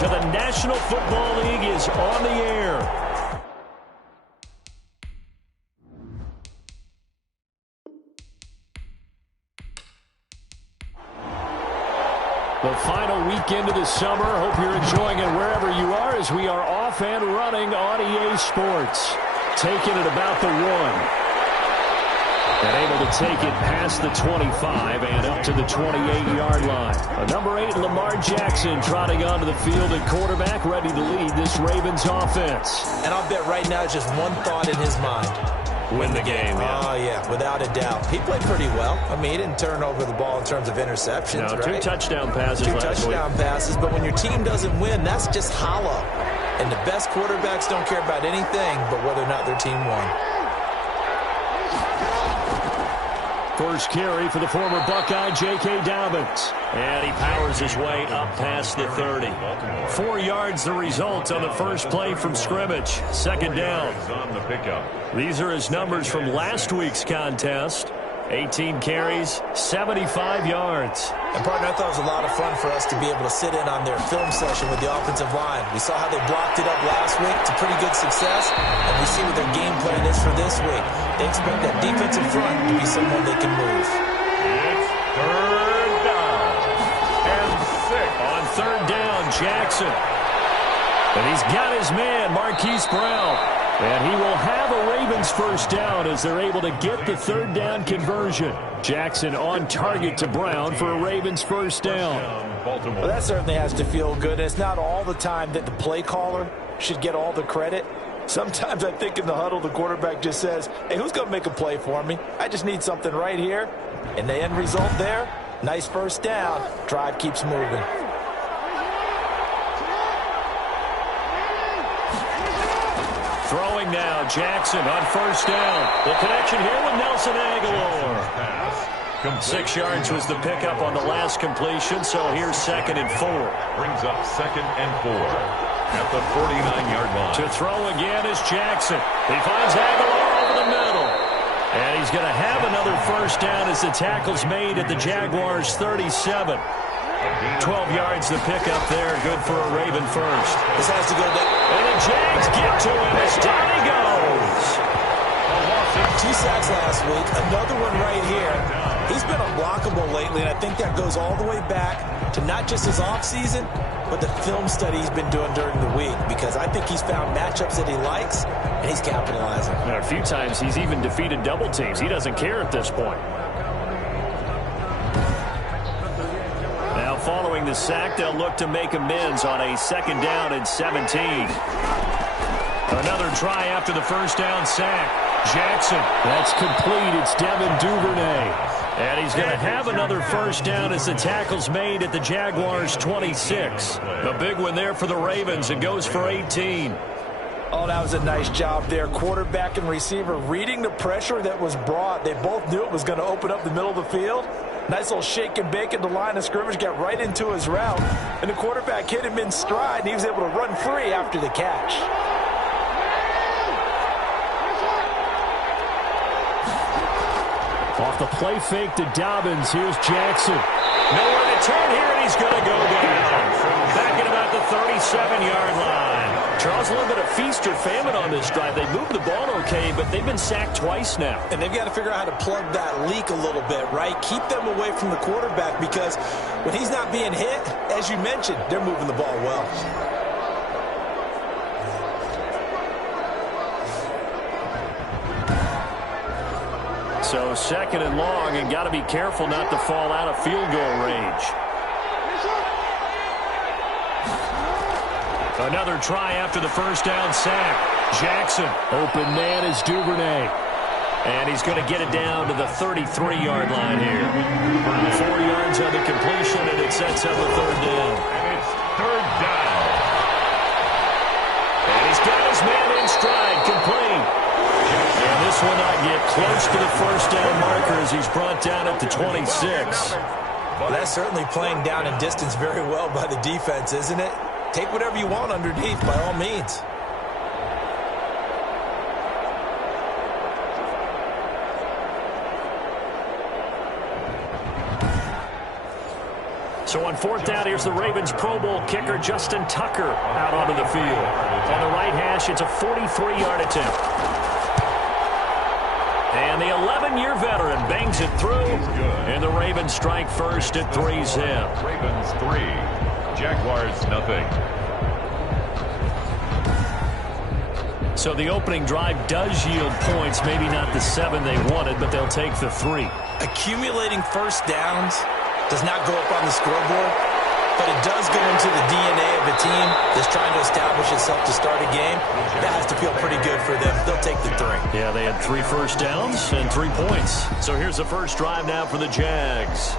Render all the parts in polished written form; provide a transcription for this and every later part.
coverage of the National Football League is on the air. The final weekend of the summer. Hope you're enjoying it wherever you are as we are off and running on EA Sports. Taking it about the 1. And able to take it past the 25 and up to the 28-yard line. Number 8, Lamar Jackson, trotting onto the field at quarterback, ready to lead this Ravens offense. And I'll bet right now just one thought in his mind. Win the game, yeah. Oh, yeah, without a doubt. He played pretty well. I mean, he didn't turn over the ball in terms of interceptions, no, right? 2 touchdown passes Two last touchdown week. passes, but when your team doesn't win, that's just hollow. And the best quarterbacks don't care about anything but whether or not their team won. First carry for the former Buckeye, J.K. Dobbins. And he powers his way up past the 30. 4 yards the result on the first play from scrimmage. Second down. These are his numbers from last week's contest. 18 carries, 75 yards. And, partner, I thought it was a lot of fun for us to be able to sit in on their film session with the offensive line. We saw how they blocked it up last week to pretty good success, and we see what their game plan is for this week. They expect that defensive front to be someone they can move. It's third down and 6. On third down, Jackson. And he's got his man, Marquise Brown. And he will have a Ravens first down as they're able to get the third down conversion. Jackson on target to Brown for a Ravens first down. Well, that certainly has to feel good. It's not all the time that the play caller should get all the credit. Sometimes I think in the huddle, the quarterback just says, hey, who's going to make a play for me? I just need something right here. And the end result there, nice first down. Drive keeps moving. Throwing now, Jackson on first down. The connection here with Nelson Aguilar. 6 yards was the pickup on the last completion, so here's 2nd and 4. Brings up 2nd and 4 at the 49-yard line. To throw again is Jackson. He finds Aguilar over the middle. And he's going to have another first down as the tackle's made at the Jaguars' 37. 12 yards the pickup there. Good for a Raven first. This has to go down. And the Jags get to him as down he goes. 2 sacks last week. Another one right here. He's been unblockable lately, and I think that goes all the way back to not just his offseason, but the film study he's been doing during the week, because I think he's found matchups that he likes, and he's capitalizing. And a few times he's even defeated double teams. He doesn't care at this point. Now following the sack, they'll look to make amends on a 2nd down and 17. Another try after the first down sack. Jackson, that's complete. It's Devin Duvernay. And he's going to have another first down as the tackle's made at the Jaguars' 26. A big one there for the Ravens. It goes for 18. Oh, that was a nice job there. Quarterback and receiver reading the pressure that was brought. They both knew it was going to open up the middle of the field. Nice little shake and bake at the line of scrimmage, got right into his route. And the quarterback hit him in stride, and he was able to run free after the catch. Off the play fake to Dobbins. Here's Jackson. Nowhere to turn here, and he's going to go down. Back at about the 37-yard line. Charles, a little bit of feast or famine on this drive. They moved the ball okay, but they've been sacked twice now. And they've got to figure out how to plug that leak a little bit, right? Keep them away from the quarterback, because when he's not being hit, as you mentioned, they're moving the ball well. So 2nd and long, and got to be careful not to fall out of field goal range. Another try after the first down sack. Jackson, open man is Duvernay. And he's going to get it down to the 33-yard line here. 4 yards on the completion, and it sets up a 3rd down. And it's 3rd down. And he's got his man in stride, complete. And this will not get close to the first down marker as he's brought down at the 26. Well, that's certainly playing down in distance very well by the defense, isn't it? Take whatever you want underneath, by all means. So on fourth down, here's the Ravens Pro Bowl kicker, Justin Tucker, out onto the field. On the right hash, it's a 43-yard attempt. And the 11-year veteran bangs it through, and the Ravens strike first at 3-zip. Ravens 3, Jaguars nothing. So the opening drive does yield points, maybe not the 7 they wanted, but they'll take the 3. Accumulating first downs does not go up on the scoreboard, but it does go into the DNA of a team that's trying to establish itself to start a game. That has to feel pretty good for them. They'll take the 3. Yeah, they had 3 first downs and 3 points. So here's the first drive now for the Jags.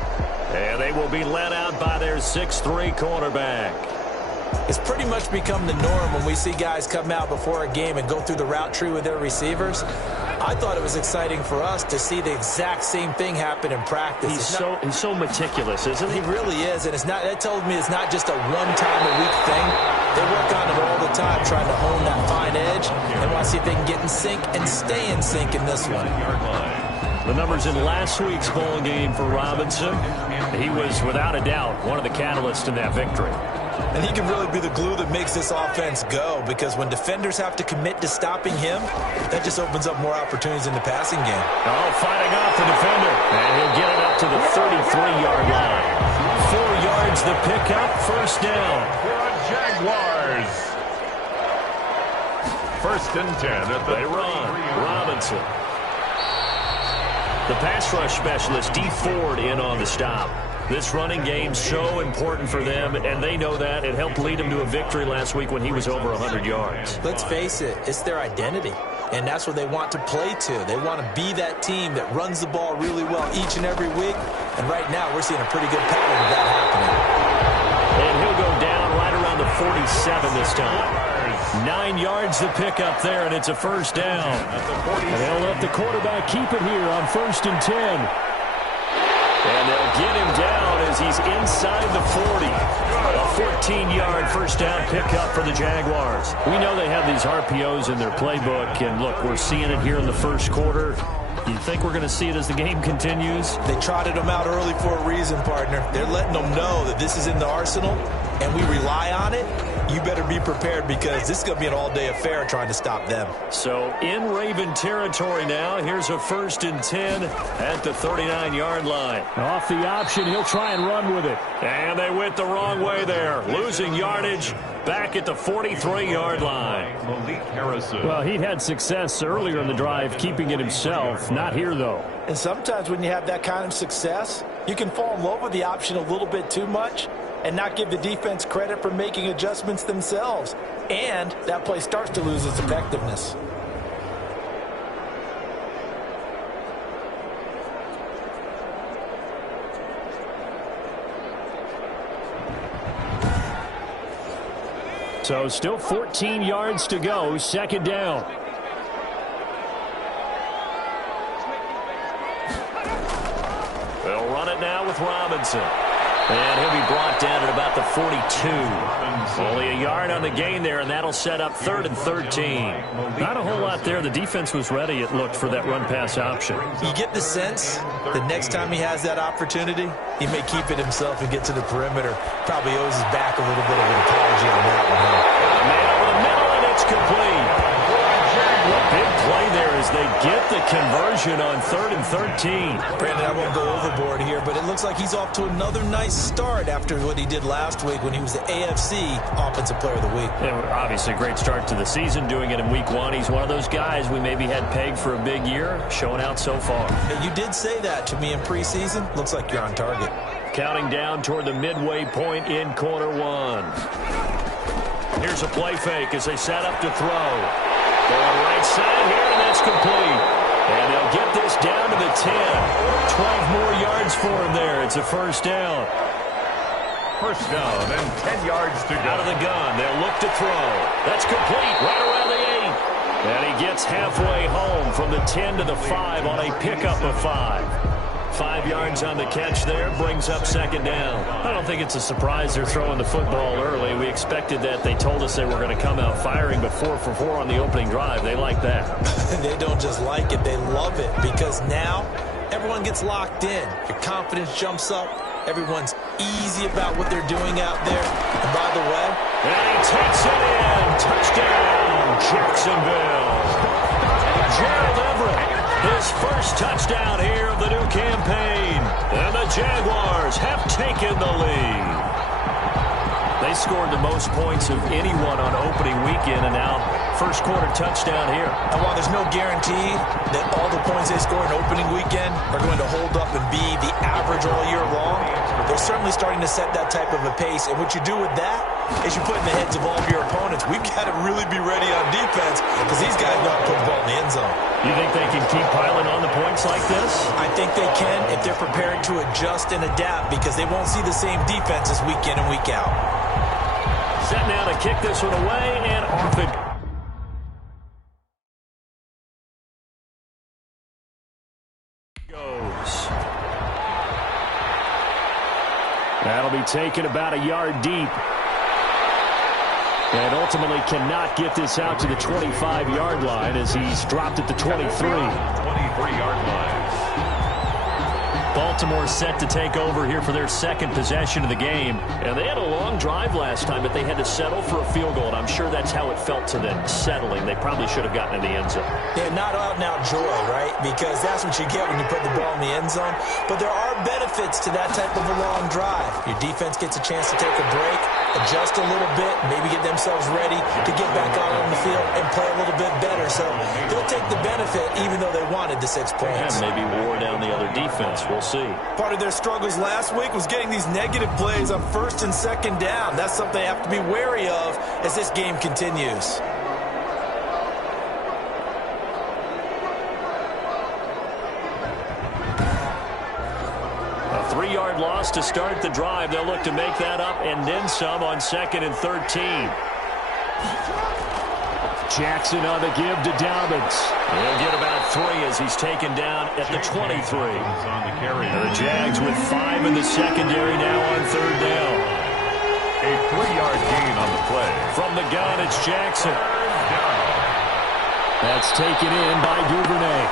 And they will be led out by their 6'3" quarterback. It's pretty much become the norm when we see guys come out before a game and go through the route tree with their receivers. I thought it was exciting for us to see the exact same thing happen in practice. He's so meticulous, isn't he? He really is, and that tells me it's not just a one-time-a-week thing. They work on it all the time, trying to hone that fine edge. They want to see if they can get in sync and stay in sync in this one. The numbers in last week's bowl game for Robinson. He was, without a doubt, one of the catalysts in that victory. And he can really be the glue that makes this offense go, because when defenders have to commit to stopping him, that just opens up more opportunities in the passing game. Oh, fighting off the defender. And he'll get it up to the 33-yard line. 4 yards the pickup, first down. For the Jaguars. First and 10 at the They run. Robinson. The pass rush specialist, D. Ford, in on the stop. This running game so important for them, and they know that. It helped lead them to a victory last week when he was over 100 yards. Let's face it, it's their identity, and that's what they want to play to. They want to be that team that runs the ball really well each and every week, and right now we're seeing a pretty good pattern of that happening. And he'll go down right around the 47 this time. 9 yards the pickup there, and it's a first down. And they'll let the quarterback keep it here on 1st and 10. And they'll get him down as he's inside the 40. A 14-yard first down pickup for the Jaguars. We know they have these RPOs in their playbook, and look, we're seeing it here in the first quarter. You think we're going to see it as the game continues? They trotted them out early for a reason, partner. They're letting them know that this is in the arsenal, and we rely on it. You better be prepared, because this is going to be an all-day affair trying to stop them. So in Raven territory now, here's a 1st and 10 at the 39-yard line. Off the option, he'll try and run with it. And they went the wrong way there, losing yardage back at the 43-yard line. Malik Harrison. Well, he had success earlier in the drive keeping it himself. Not here, though. And sometimes when you have that kind of success, you can fall in love with the option a little bit too much and not give the defense credit for making adjustments themselves. And that play starts to lose its effectiveness. So still 14 yards to go, 2nd down. They'll run it now with Robinson. And he'll be brought down at about the 42. Only a yard on the gain there, and that'll set up 3rd and 13. Not a whole lot there. The defense was ready, it looked, for that run-pass option. You get the sense that next time he has that opportunity, he may keep it himself and get to the perimeter. Probably owes his back a little bit of an apology on that one. Man over the middle, and it's complete. A big play there as they get the conversion on 3rd and 13. Brandon, I won't go overboard here, but it looks like he's off to another nice start after what he did last week when he was the AFC Offensive Player of the Week. Yeah, obviously a great start to the season, doing it in week 1. He's one of those guys we maybe had pegged for a big year, showing out so far. Hey, you did say that to me in preseason. Looks like you're on target. Counting down toward the midway point in quarter 1. Here's a play fake as they set up to throw. Going right side here, and that's complete. And they'll get this down to the 10. 12 more yards for him there. It's a first down. First down and 10 yards to go. Out of the gun, they'll look to throw. That's complete, right around the 8. And he gets halfway home from the 10 to the 5 on a pickup of 5. 5 yards on the catch there, brings up 2nd down. I don't think it's a surprise they're throwing the football early. We expected that. They told us they were going to come out firing, but 4 for 4 on the opening drive. They like that. They don't just like it, they love it, because now everyone gets locked in. Your confidence jumps up. Everyone's easy about what they're doing out there. And by the way, and he takes it in. Touchdown, Jacksonville. Gerald Everett, his first touchdown here of the new campaign. And the Jaguars have taken the lead. They scored the most points of anyone on opening weekend, and now first quarter touchdown here. And while there's no guarantee that all the points they score in opening weekend are going to hold up and be the average all year long, they're certainly starting to set that type of a pace. And what you do with that is you put in the heads of all of your opponents, we've got to really be ready on defense because these guys know how to put the ball in the end zone. You think they can keep piling on the points like this? I think they can if they're prepared to adjust and adapt because they won't see the same defenses week in and week out. Set now to kick this one away, and off it goes. That'll be taken about a yard deep. And ultimately cannot get this out to the 25-yard line as he's dropped at the 23. 23-yard line. Baltimore set to take over here for their second possession of the game. And they had a long drive last time, but they had to settle for a field goal. And I'm sure that's how it felt to them, settling. They probably should have gotten in the end zone. Yeah, not out-and-out joy, right? Because that's what you get when you put the ball in the end zone. But there are benefits to that type of a long drive. Your defense gets a chance to take a break, adjust a little bit, maybe get themselves ready to get back out on the field and play a little bit better. So they'll take the benefit even though they wanted the 6 points. And maybe wore down the other defense. We'll see. Part of their struggles last week was getting these negative plays on first and second down. That's something they have to be wary of as this game continues. A 3-yard loss to start the drive. They'll look to make that up and then some on 2nd and 13. Jackson on the give to Dobbins. He'll get about 3 as he's taken down at the 23. The Jags with 5 in the secondary now on 3rd down. A 3-yard gain on the play. From the gun, it's Jackson. That's taken in by Duvernay.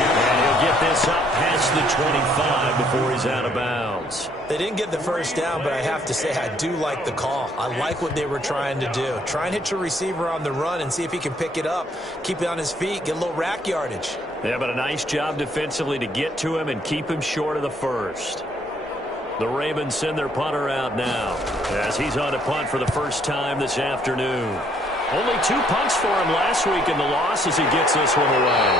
And he'll get this up past the 25 before he's out of bounds. They didn't get the first down, but I have to say I do like the call. I like what they were trying to do. Try and hit your receiver on the run and see if he can pick it up, keep it on his feet, get a little rack yardage. Yeah, but a nice job defensively to get to him and keep him short of the first. The Ravens send their punter out now as he's on to punt for the first time this afternoon. Only 2 punts for him last week in the loss as he gets this one away.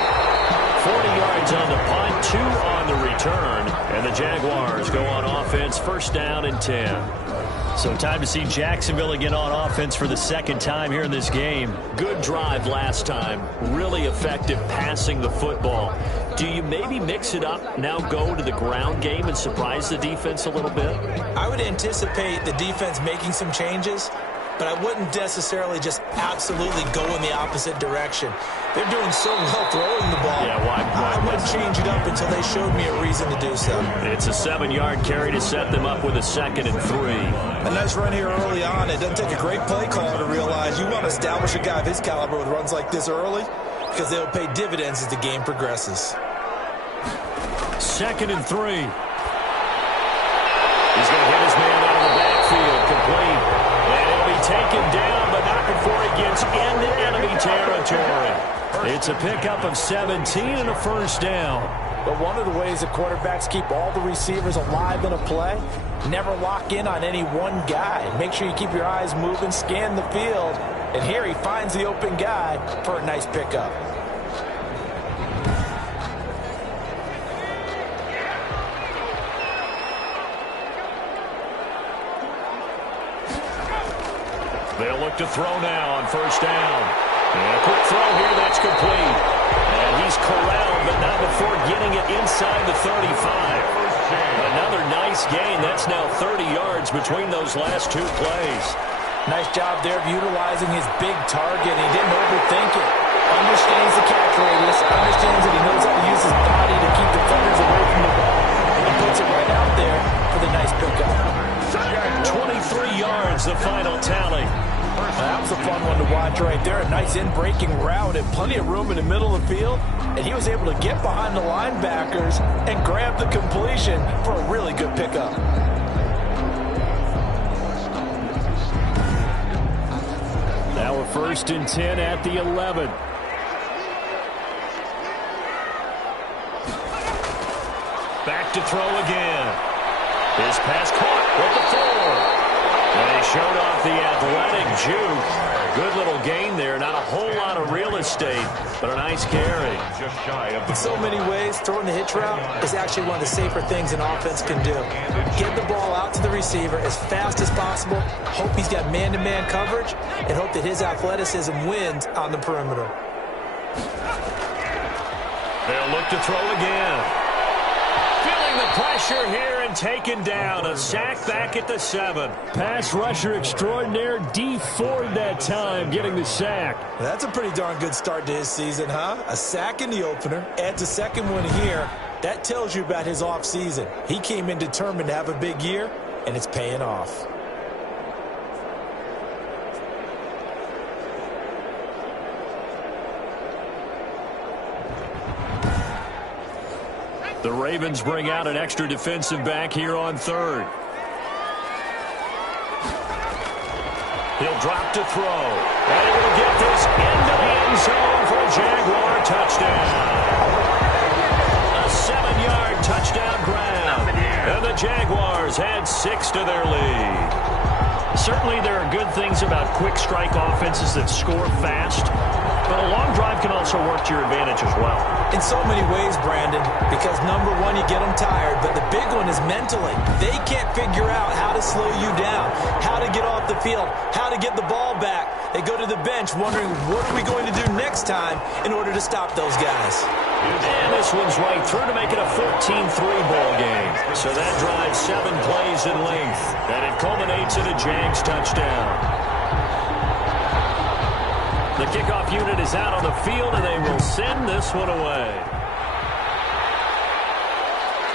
40 yards on the punt, 2 on the return, and the Jaguars go on offense, first down and 10. So time to see Jacksonville again on offense for the second time here in this game. Good drive last time, really effective passing the football. Do you maybe mix it up, now go to the ground game and surprise the defense a little bit? I would anticipate the defense making some changes, but I wouldn't necessarily just absolutely go in the opposite direction. They're doing so well throwing the ball. Yeah, why I wouldn't change it up until they showed me a reason to do so. It's a 7-yard carry to set them up with a 2nd and 3. A nice run here early on. It doesn't take a great play caller to realize you want to establish a guy of his caliber with runs like this early because they'll pay dividends as the game progresses. 2nd and 3. He's going to hit his man out of the backfield, complete. And he'll be taken down, but not before he gets into enemy territory. It's a pickup of 17 and a first down. But one of the ways that quarterbacks keep all the receivers alive in a play, never lock in on any one guy. Make sure you keep your eyes moving, scan the field, and here he finds the open guy for a nice pickup. They'll look to throw now on first down. And a quick throw here, that's complete. And he's corralled, but not before getting it inside the 35. Another nice gain. That's now 30 yards between those last 2 plays. Nice job there of utilizing his big target. He didn't overthink it. Understands the catch radius, understands that he knows how to use his body to keep defenders away from the ball, and puts it right out there for the nice pickup. 23 yards, the final tally. That was a fun one to watch right there. A nice in-breaking route and plenty of room in the middle of the field. And he was able to get behind the linebackers and grab the completion for a really good pickup. Now we're 1st and 10 at the 11. Back to throw again. His pass caught with the 4. And he showed off the athletic juke. Good little gain there. Not a whole lot of real estate, but a nice carry. Just shy of the In so many ways, throwing the hitch route is actually one of the safer things an offense can do. Get the ball out to the receiver as fast as possible, hope he's got man-to-man coverage, and hope that his athleticism wins on the perimeter. They'll look to throw again. Feeling the pressure here and taken down. A sack back at the 7. Pass rusher extraordinaire, D Ford that time, getting the sack. That's a pretty darn good start to his season, huh? A sack in the opener, adds a second one here. That tells you about his offseason. He came in determined to have a big year, and it's paying off. The Ravens bring out an extra defensive back here on 3rd. He'll drop to throw. And he will get this into the end zone for a Jaguar touchdown. A 7-yard touchdown grab. And the Jaguars add 6 to their lead. Certainly there are good things about quick strike offenses that score fast, but a long drive can also work to your advantage as well. In so many ways, Brandon, because number one, you get them tired, but the big one is mentally. They can't figure out how to slow you down, how to get off the field, how to get the ball back. They go to the bench wondering, what are we going to do next time in order to stop those guys? And this one's right through to make it a 14-3 ball game. So that drives 7 plays in length, and it culminates in a Jags touchdown. The kickoff unit is out on the field, and they will send this one away.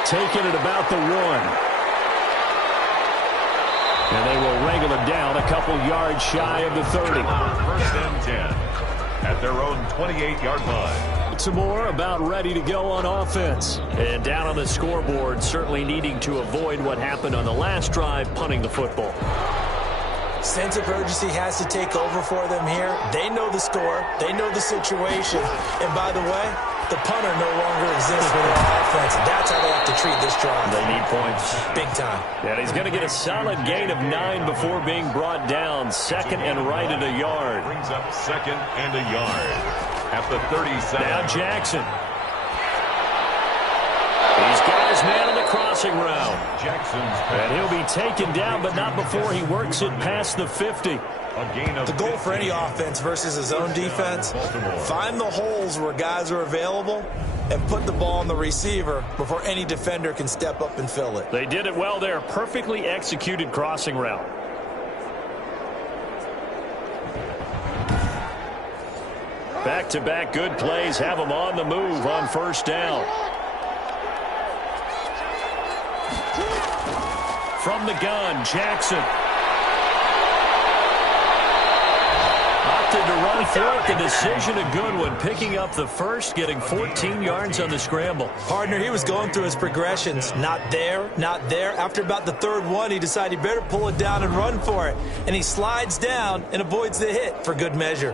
Taking it about the 1. And they will wrangle it down a couple yards shy of the 30. 1st and 10 at their own 28-yard line. Baltimore about ready to go on offense. And down on the scoreboard, certainly needing to avoid what happened on the last drive, punting the football. Sense of urgency has to take over for them here. They know the score. They know the situation. And by the way, the punter no longer exists for their offense. That's how they have to treat this drive. They need points. Big time. And he's going to get a solid gain of 9 before being brought down. 2nd and right at a yard. Brings up 2nd and a yard at the 37. Now Jackson. He's got his man in the crossing route. Jackson's And he'll be taken down, but not before he works it past the 50. The goal for any offense versus his own defense, find the holes where guys are available and put the ball on the receiver before any defender can step up and fill it. They did it well there. Perfectly executed crossing route. Back-to-back good plays have them on the move on 1st down. From the gun, Jackson. Opted to run for it. The decision a good one. Picking up the 1st, getting 14 yards on the scramble. Partner, he was going through his progressions. Not there, not there. After about the 3rd one, he decided he better pull it down and run for it. And he slides down and avoids the hit for good measure.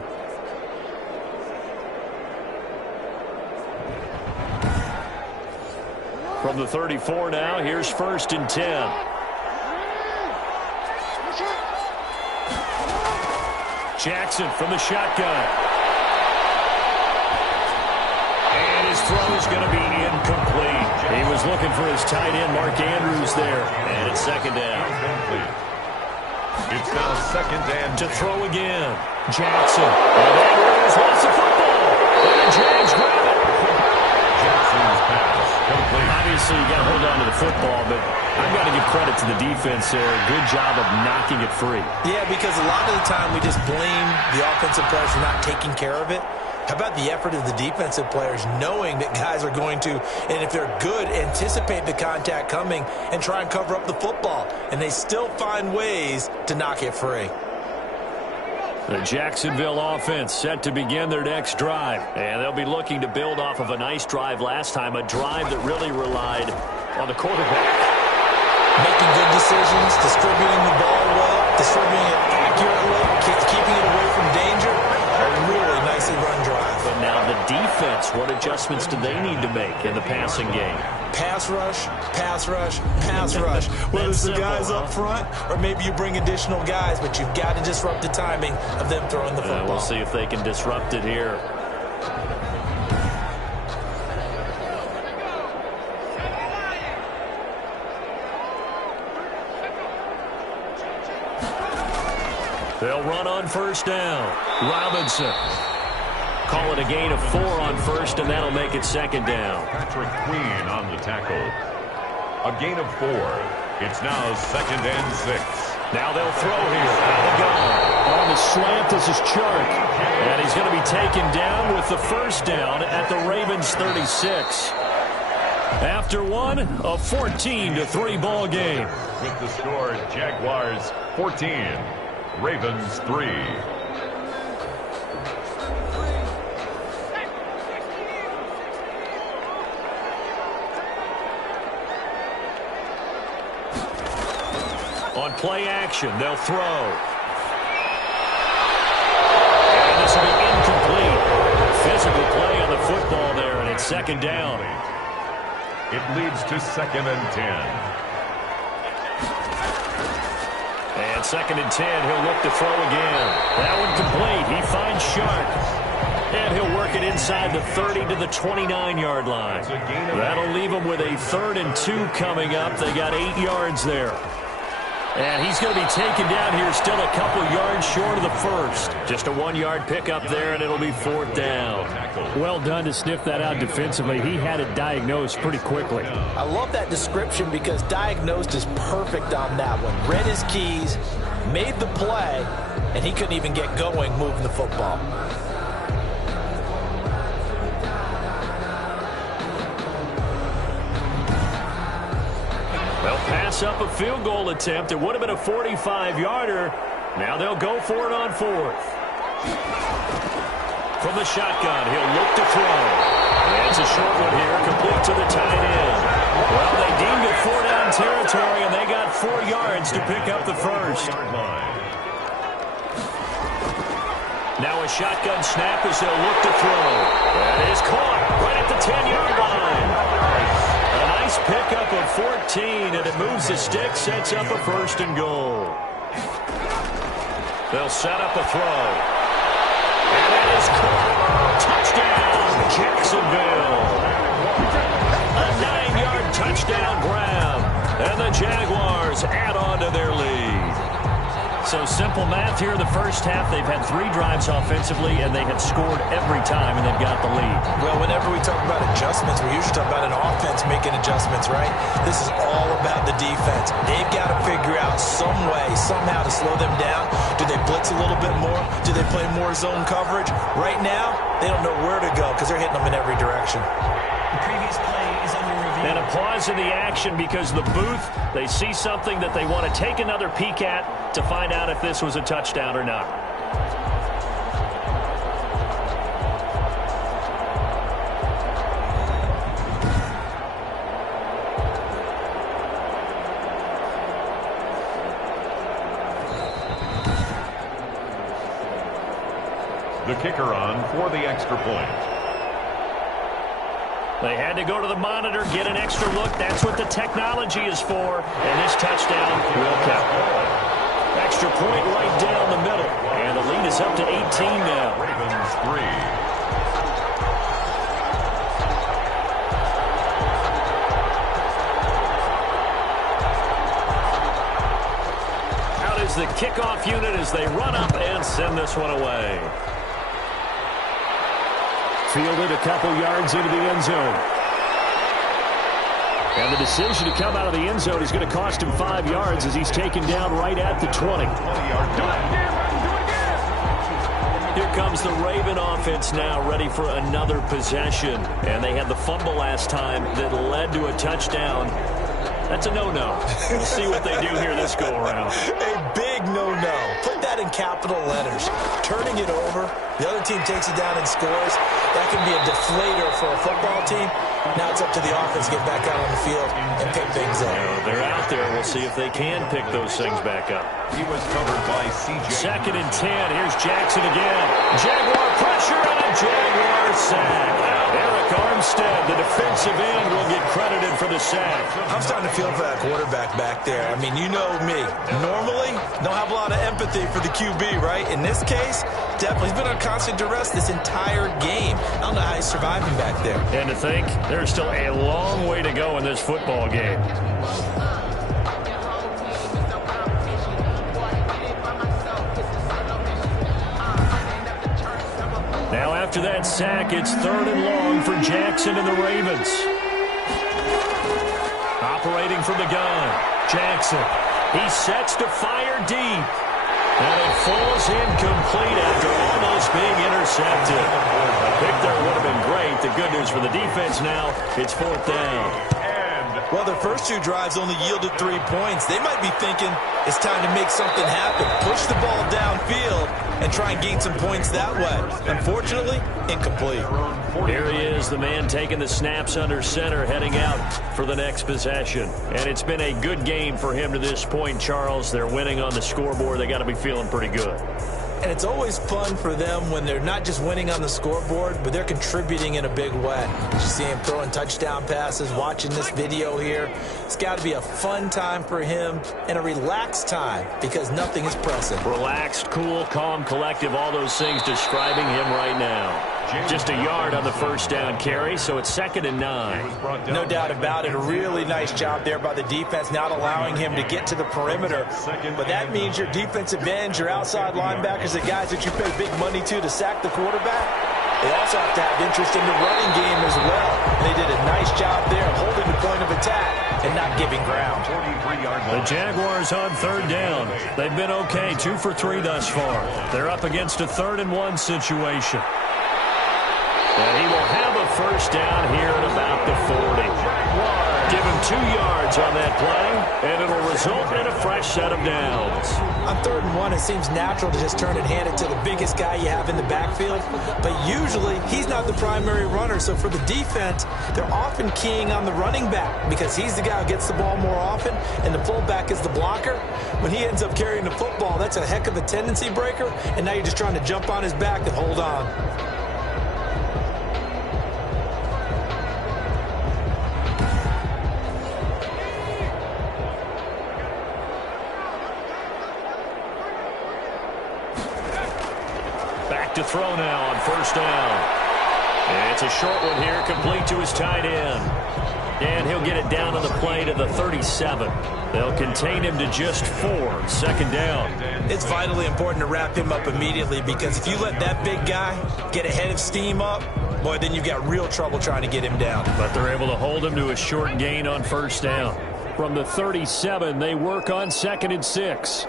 From the 34 now, here's 1st and 10. Jackson from the shotgun. And his throw is going to be incomplete. He was looking for his tight end, Mark Andrews, there. And it's 2nd down. It's now 2nd and to throw again. Jackson. And Andrews lost the football. And Jags grab it. Jackson's pass complete. Obviously, you got to hold on to the football, but I've got to give credit to the defense there. Good job of knocking it free. Yeah, because a lot of the time we just blame the offensive players for not taking care of it. How about the effort of the defensive players knowing that guys are going to, and if they're good, anticipate the contact coming and try and cover up the football. And they still find ways to knock it free. The Jacksonville offense set to begin their next drive. And they'll be looking to build off of a nice drive last time, a drive that really relied on the quarterback. Making good decisions, distributing the ball well, distributing it accurately, keeping it away from danger. A really nicely run drive. But now the defense, what adjustments do they need to make in the passing game? Pass rush, pass rush, pass rush. Whether it's the guys up front or maybe you bring additional guys, but you've got to disrupt the timing of them throwing the football. We'll see if they can disrupt it here. They'll run on first down. Robinson. Call it a gain of 4 on first, and that'll make it second down. Patrick Queen on the tackle. A gain of 4. It's now second and 6. Now they'll throw here. Out of gun. On the slant, this is Chark. And he's going to be taken down with the first down at the Ravens 36. After one, a 14-3 ball game. With the score, Jaguars 14, Ravens 3. On play action, they'll throw. And this will be incomplete. Physical play on the football there, and it's second down. It leads to second and 10. And second and 10, he'll look to throw again. That one complete. He finds Sharp. And he'll work it inside the 30 to the 29-yard line. That'll leave him with a 3rd and 2 coming up. They got 8 yards there. And he's going to be taken down here still a couple yards short of the first. Just a 1-yard pickup there, and it'll be 4th down. Well done to sniff that out defensively. He had it diagnosed pretty quickly. I love that description because diagnosed is perfect on that one. Read his keys, made the play, and he couldn't even get going moving the football. They'll pass up a field goal attempt. It would have been a 45-yarder. Now they'll go for it on 4th. From the shotgun, he'll look to throw. That's a short one here, complete to the tight end. Well, they deemed it 4-down territory, and they got 4 yards to pick up the first. Now a shotgun snap as they'll look to throw. That is caught right at the 10-yard line. A nice pickup of 14, and it moves the stick, sets up a 1st and goal. They'll set up a throw. And it is caught. Touchdown, Jacksonville. A 9-yard touchdown grab. And the Jaguars add on to their lead. So simple math here in the first half. They've had 3 drives offensively, and they had scored every time, and they've got the lead. Well, whenever we talk about adjustments, we usually talk about an offense making adjustments, right? This is all about the defense. They've got to figure out some way, somehow to slow them down. Do they blitz a little bit more? Do they play more zone coverage? Right now, they don't know where to go because they're hitting them in every direction. The previous play is under review. And a pause in the action because the booth, they see something that they want to take another peek at to find out if this was a touchdown or not. The kicker on for the extra point. They had to go to the monitor, get an extra look. That's what the technology is for. And this touchdown will count. Extra point right down the middle. And the lead is up to 18 now. Ravens 3. Out is the kickoff unit as they run up and send this one away. Fielded a couple yards into the end zone. And the decision to come out of the end zone is going to cost him 5 yards as he's taken down right at the 20. Here comes the Raven offense now, ready for another possession. And they had the fumble last time that led to a touchdown. That's a no-no. We'll see what they do here this go-around. A big no-no. Put that in capital letters. Turning it over, the other team takes it down and scores. That can be a deflator for a football team. Now it's up to the offense to get back out on the field and pick things up. They're out there. We'll see if they can pick those things back up. He was covered by C.J. 2nd and 10. Here's Jackson again. Jaguar pressure and a Jaguar sack. Eric Armstead, the defensive end, will get credited for the sack. I'm starting to feel for that quarterback back there. I mean, you know me. Normally, don't have a lot of empathy for the QB, right? In this case, definitely. He's been on constant duress this entire game. I don't know how he's surviving back there. And to think, there's still a long way to go in this football game. Now after that sack, it's 3rd and long for Jackson and the Ravens. Operating from the gun, Jackson. He sets to fire deep. And it falls incomplete after almost being intercepted. A pick there would have been great. The good news for the defense now, it's 4th down. Well, their first 2 drives only yielded 3 points. They might be thinking it's time to make something happen. Push the ball downfield and try and gain some points that way. Unfortunately, incomplete. Here he is, the man taking the snaps under center, heading out for the next possession. And it's been a good game for him to this point, Charles. They're winning on the scoreboard. They got to be feeling pretty good. And it's always fun for them when they're not just winning on the scoreboard, but they're contributing in a big way. You see him throwing touchdown passes, watching this video here. It's got to be a fun time for him and a relaxed time because nothing is pressing. Relaxed, cool, calm, collective, all those things describing him right now. Just a yard on the first down carry, so it's 2nd and 9. No doubt about it. A really nice job there by the defense, not allowing him to get to the perimeter. But that means your defensive ends, your outside linebackers, the guys that you pay big money to sack the quarterback, they also have to have interest in the running game as well. And they did a nice job there holding the point of attack and not giving ground. The Jaguars on 3rd down. They've been okay, 2 for 3 thus far. They're up against a 3rd and 1 situation. And he will have a first down here at about the 40. Give him 2 yards on that play, and it'll result in a fresh set of downs. On 3rd and 1, it seems natural to just turn and hand it to the biggest guy you have in the backfield. But usually, he's not the primary runner. So for the defense, they're often keying on the running back because he's the guy who gets the ball more often, and the fullback is the blocker. When he ends up carrying the football, that's a heck of a tendency breaker, and now you're just trying to jump on his back and hold on. To throw now on first down. And it's a short one here, complete to his tight end. And he'll get it down on the play to the 37. They'll contain him to just 4. 2nd down. It's vitally important to wrap him up immediately because if you let that big guy get ahead of steam up, boy, then you've got real trouble trying to get him down. But they're able to hold him to a short gain on first down. From the 37, they work on 2nd and 6.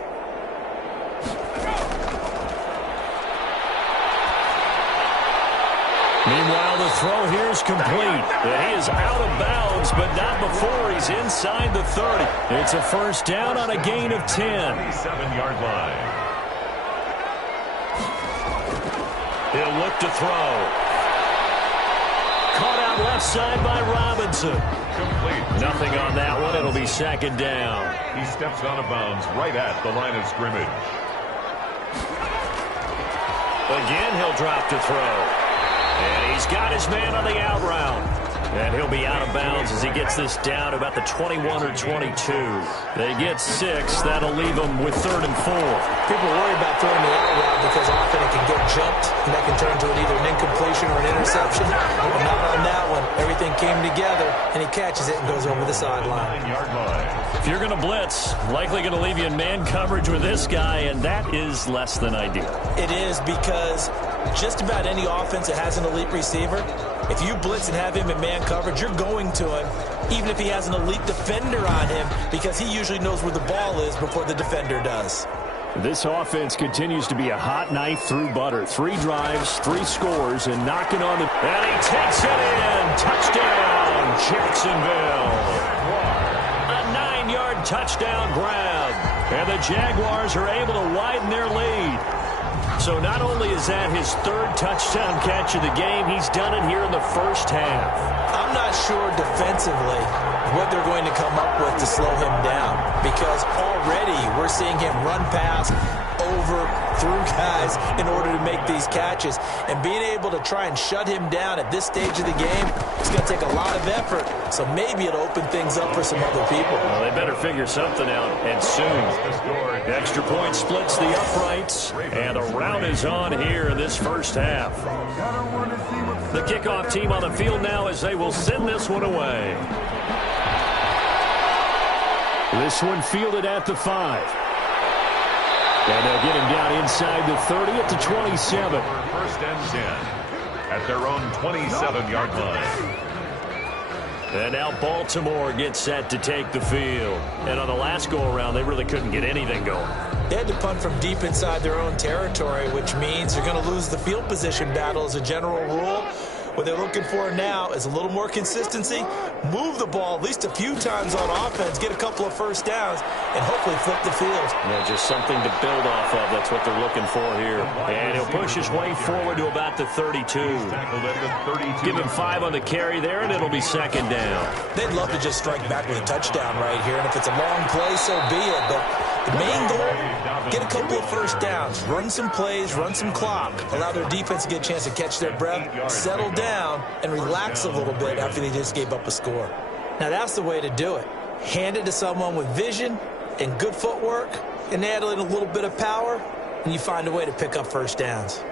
Meanwhile, the throw here is complete. And he is out of bounds, but not before he's inside the 30. It's a first down on a gain of 10. 27-yard line. He'll look to throw. Caught out left side by Robinson. Complete. Nothing on that one. It'll be 2nd down. He steps out of bounds right at the line of scrimmage. Again, he'll drop to throw. And he's got his man on the out route. And he'll be out of bounds as he gets this down about the 21 or 22. They get 6. That'll leave them with 3rd and 4. People worry about throwing the out route because often it can get jumped, and that can turn into either an incompletion or an interception. But not on that one. Everything came together, and he catches it and goes over the sideline. 9-yard line. If you're going to blitz, likely going to leave you in man coverage with this guy, and that is less than ideal. It is because just about any offense that has an elite receiver, if you blitz and have him in man coverage, you're going to him, even if he has an elite defender on him, because he usually knows where the ball is before the defender does. This offense continues to be a hot knife through butter. 3 drives, 3 scores, and knocking on the... And he takes it in! Touchdown, Jacksonville! A 9-yard touchdown grab. And the Jaguars are able to widen their lead. So not only is that his 3rd touchdown catch of the game, he's done it here in the first half. I'm I'm not sure defensively what they're going to come up with to slow him down, because already we're seeing him run past, over, through guys in order to make these catches. And being able to try and shut him down at this stage of the game, it's going to take a lot of effort. So maybe it'll open things up for some other people. Well, they better figure something out, and soon. Extra point splits the uprights, and a rout is on here in this first half. The kickoff team on the field now as they will send this one away. This one fielded at the 5. And they'll get him down inside the 30 at the 27. First and 10 at their own 27-yard line. And now Baltimore gets set to take the field. And on the last go-around, they really couldn't get anything going. They had to punt from deep inside their own territory, which means they're going to lose the field position battle as a general rule. What they're looking for now is a little more consistency, move the ball at least a few times on offense, get a couple of first downs, and hopefully flip the field. Yeah, just something to build off of. That's what they're looking for here. And he'll push his way forward to about the 32. Give him 5 on the carry there, and it'll be second down. They'd love to just strike back with a touchdown right here, and if it's a long play, so be it. But the main goal, get a couple of first downs, run some plays, run some clock, allow their defense to get a chance to catch their breath, settle down, and relax a little bit after they just gave up a score. Now that's the way to do it. Hand it to someone with vision and good footwork, and add in a little bit of power, and you find a way to pick up first downs.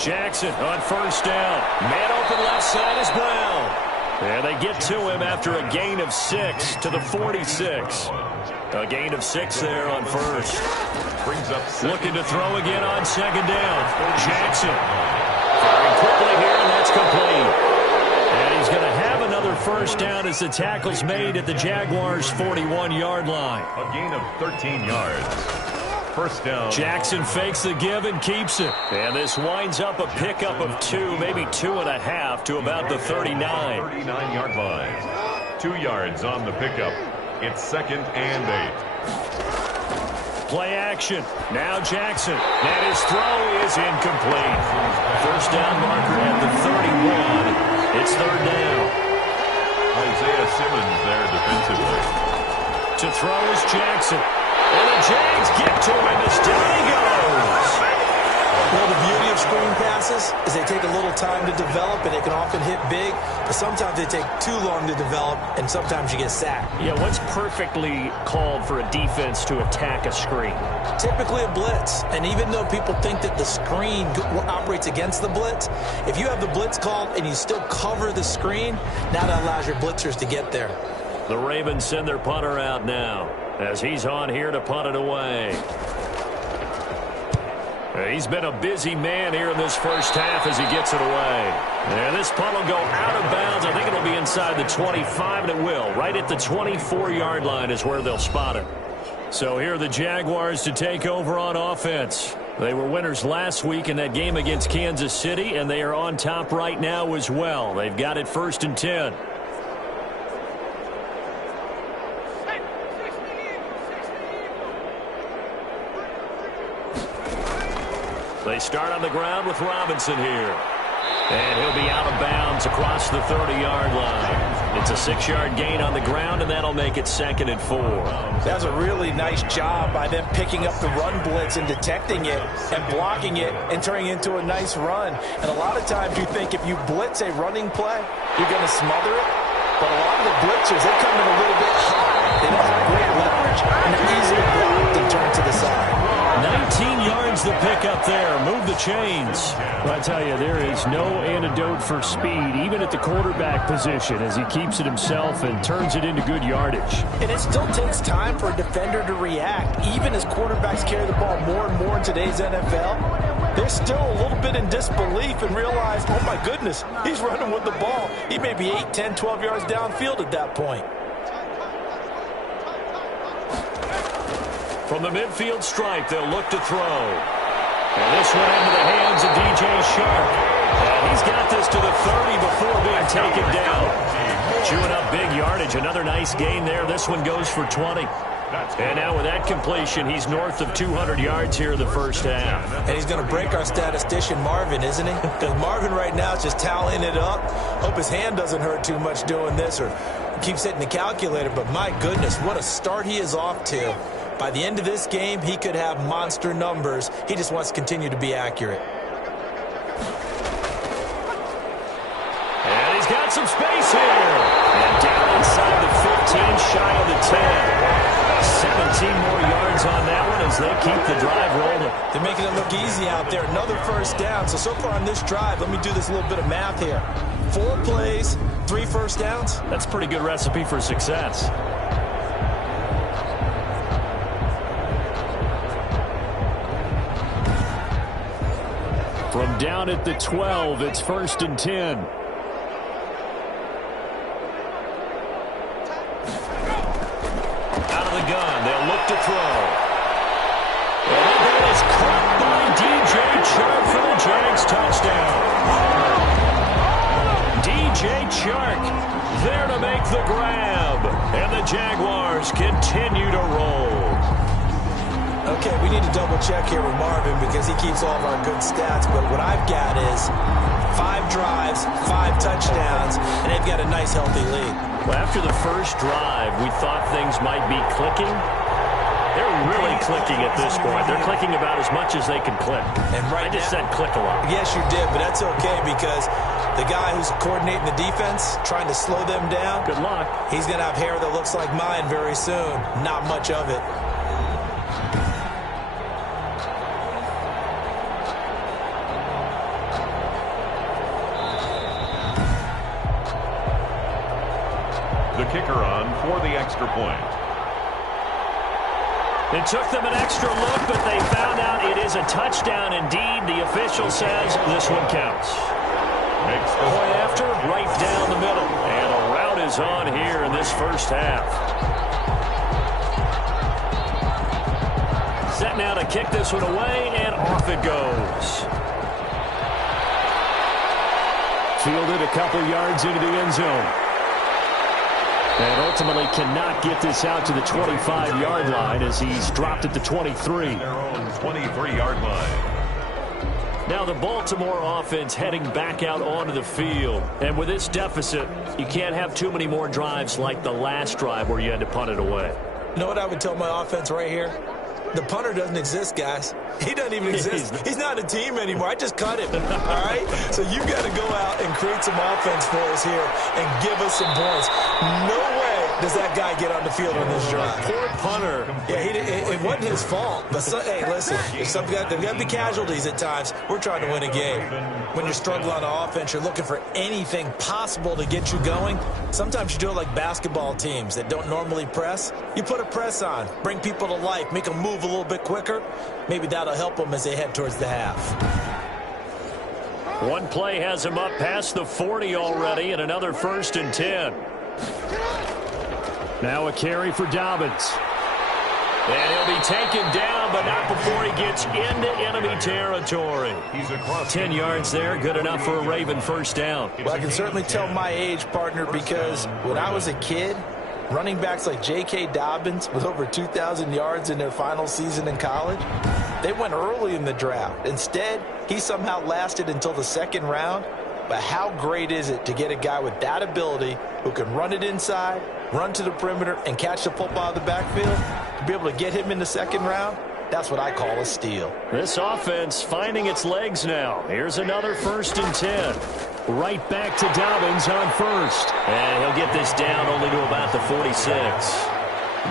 Jackson on first down. Man open left side as well. And they get to him after a gain of 6 to the 46. A gain of 6 there on first. Brings up looking to throw again on second down. Jackson firing quickly here, and that's complete. And he's going to have another first down as the tackle's made at the Jaguars' 41-yard line. A gain of 13 yards. First down. Jackson fakes the give and keeps it. And this winds up a pickup of 2, maybe 2.5 to about the 39. 39-yard line. 2 yards on the pickup. It's second and 8. Play action. Now Jackson. And his throw is incomplete. First down marker at the 31. It's third down. Isaiah Simmons there defensively. To throw is Jackson. And the Jags get to him as down he goes. Well, the beauty of screen passes is they take a little time to develop, and they can often hit big, but sometimes they take too long to develop, and sometimes you get sacked. Yeah, what's perfectly called for a defense to attack a screen? Typically a blitz, and even though people think that the screen operates against the blitz, if you have the blitz called and you still cover the screen, now that allows your blitzers to get there. The Ravens send their punter out now as he's on here to punt it away. He's been a busy man here in this first half as he gets it away. And this punt will go out of bounds. I think it'll be inside the 25, and it will. Right at the 24-yard line is where they'll spot it. So here are the Jaguars to take over on offense. They were winners last week in that game against Kansas City, and they are on top right now as well. They've got it first and 10. They start on the ground with Robinson here. And he'll be out of bounds across the 30-yard line. It's a 6-yard gain on the ground, and that'll make it second and 4. That's a really nice job by them picking up the run blitz and detecting it and blocking it and turning it into a nice run. And a lot of times you think if you blitz a running play, you're going to smother it. But a lot of the blitzers, they come in a little bit high. They don't have great leverage, and they're easily blocked and turned to the side. 19 yards the pickup there. Move the chains. Well, I tell you, there is no antidote for speed, even at the quarterback position, as he keeps it himself and turns it into good yardage. And it still takes time for a defender to react. Even as quarterbacks carry the ball more and more in today's NFL, they're still a little bit in disbelief and realize, oh my goodness, he's running with the ball. He may be 8, 10, 12 yards downfield at that point. From the midfield stripe, they'll look to throw. And this one into the hands of D.J. Shark. And he's got this to the 30 before being taken down. Chewing up big yardage. Another nice gain there. This one goes for 20. And now with that completion, he's north of 200 yards here in the first half. And he's going to break our statistician Marvin, isn't he? Because Marvin right now is just tallying it up. Hope his hand doesn't hurt too much doing this or keeps hitting the calculator. But my goodness, what a start he is off to. By the end of this game, he could have monster numbers. He just wants to continue to be accurate. And he's got some space here. And down inside the 15, shy of the 10. 17 more yards on that one as they keep the drive rolling. They're making it look easy out there. Another first down. So far on this drive, let me do this little bit of math here. 4 plays, 3 first downs. That's a pretty good recipe for success. From down at the 12, it's 1st and 10. Gun. They'll look to throw. And the ball is caught by D.J. Chark for the Jags touchdown. D.J. Chark there to make the grab. And the Jaguars continue to roll. Okay, we need to double check here with Marvin because he keeps all of our good stats. But what I've got is 5 drives, 5 touchdowns, and they've got a nice healthy lead. Well, after the first drive, we thought things might be clicking. They're really clicking at this point. They're clicking about as much as they can click. And right I just said click a lot. Yes, you did, but that's okay because the guy who's coordinating the defense, trying to slow them down, good luck. He's going to have hair that looks like mine very soon. Not much of it. The kicker on for the extra point. It took them an extra look, but they found out it is a touchdown indeed. The official says this one counts. Makes the point after, right down the middle. And a rout is on here in this first half. Set now to kick this one away, and off it goes. Fielded a couple yards into the end zone. And ultimately cannot get this out to the 25-yard line as he's dropped at the 23. Their own 23-yard line. Now the Baltimore offense heading back out onto the field. And with this deficit, you can't have too many more drives like the last drive where you had to punt it away. You know what I would tell my offense right here? The punter doesn't exist, guys. He doesn't even exist. He's not a team anymore. I just cut him, all right? So you got to go out and create some offense for us here and give us some points. No way does that guy get on the field on this drive. Poor punter. Yeah, it wasn't his fault. But, hey, listen, there's got to be casualties at times. We're trying to win a game. When you're struggling on offense, you're looking for anything possible to get you going. Sometimes you do it like basketball teams that don't normally press. You put a press on, bring people to life, make them move a little bit quicker. Maybe that'll help them as they head towards the half. One play has him up past the 40 already, and another 1st and 10. Now a carry for Dobbins. And he'll be taken down, but not before he gets into enemy territory. He's across 10 yards there, good enough for a Raven first down. Well, I can certainly tell my age, partner, because when I was a kid, running backs like J.K. Dobbins with over 2,000 yards in their final season in college, they went early in the draft. Instead, he somehow lasted until the 2nd round. But how great is it to get a guy with that ability who can run it inside, run to the perimeter, and catch the football out of the backfield? To be able to get him in the 2nd round, that's what I call a steal. This offense finding its legs now. Here's another 1st and 10. Right back to Dobbins on 1st. And he'll get this down only to about the 46.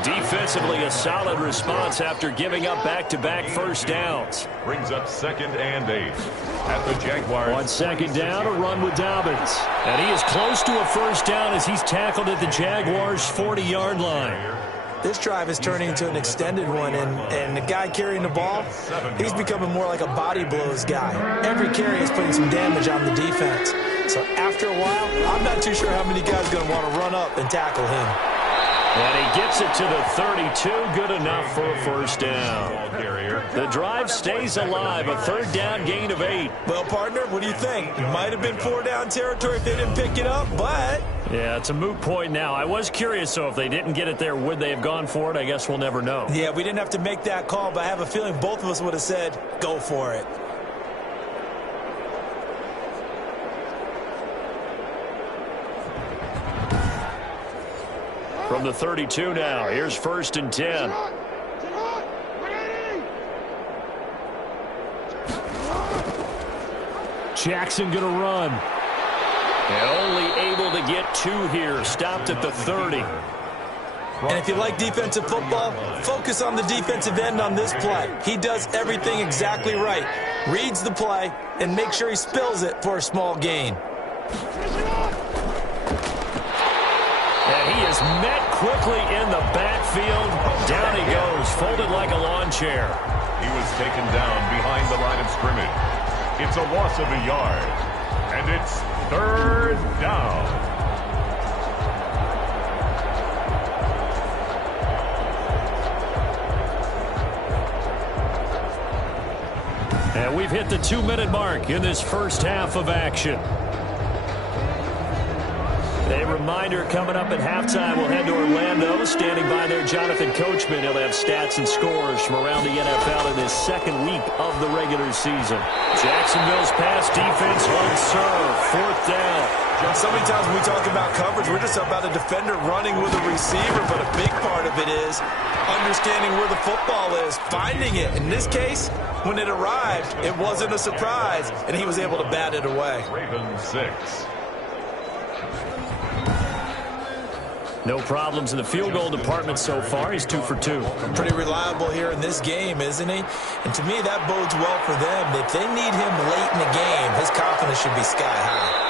Defensively, a solid response after giving up back-to-back first downs. Brings up 2nd and 8 at the Jaguars. On 2nd down, a run with Dobbins. And he is close to a first down as he's tackled at the Jaguars' 40-yard line. This drive is turning into an extended one, and the guy carrying the ball, he's becoming more like a body blows guy. Every carry is putting some damage on the defense. So after a while, I'm not too sure how many guys are going to want to run up and tackle him. And he gets it to the 32. Good enough for a first down. The drive stays alive. A third down gain of 8. Well, partner, what do you think? It might have been 4-down territory if they didn't pick it up, but... Yeah, it's a moot point now. I was curious, so if they didn't get it there, would they have gone for it? I guess we'll never know. Yeah, we didn't have to make that call, but I have a feeling both of us would have said, go for it. From the 32 now, here's 1st and 10. Jackson going to run. And only able to get 2 here. Stopped at the 30. And if you like defensive football, focus on the defensive end on this play. He does everything exactly right. Reads the play and make sure he spills it for a small gain. And he is met quickly in the backfield. Down he goes, folded like a lawn chair. He was taken down behind the line of scrimmage. It's a loss of a yard. And it's 3rd down. And we've hit the 2-minute mark in this first half of action. A reminder coming up at halftime, we'll head to Orlando. Standing by there, Jonathan Coachman. He'll have stats and scores from around the NFL in his second week of the regular season. Jacksonville's pass defense on serve. 4th down. So many times when we talk about coverage, we're just about a defender running with a receiver, but a big part of it is understanding where the football is, finding it. In this case, when it arrived, it wasn't a surprise, and he was able to bat it away. Ravens 6. No problems in the field goal department so far. He's 2 for 2. Pretty reliable here in this game, isn't he? And to me, that bodes well for them. If they need him late in the game, his confidence should be sky high.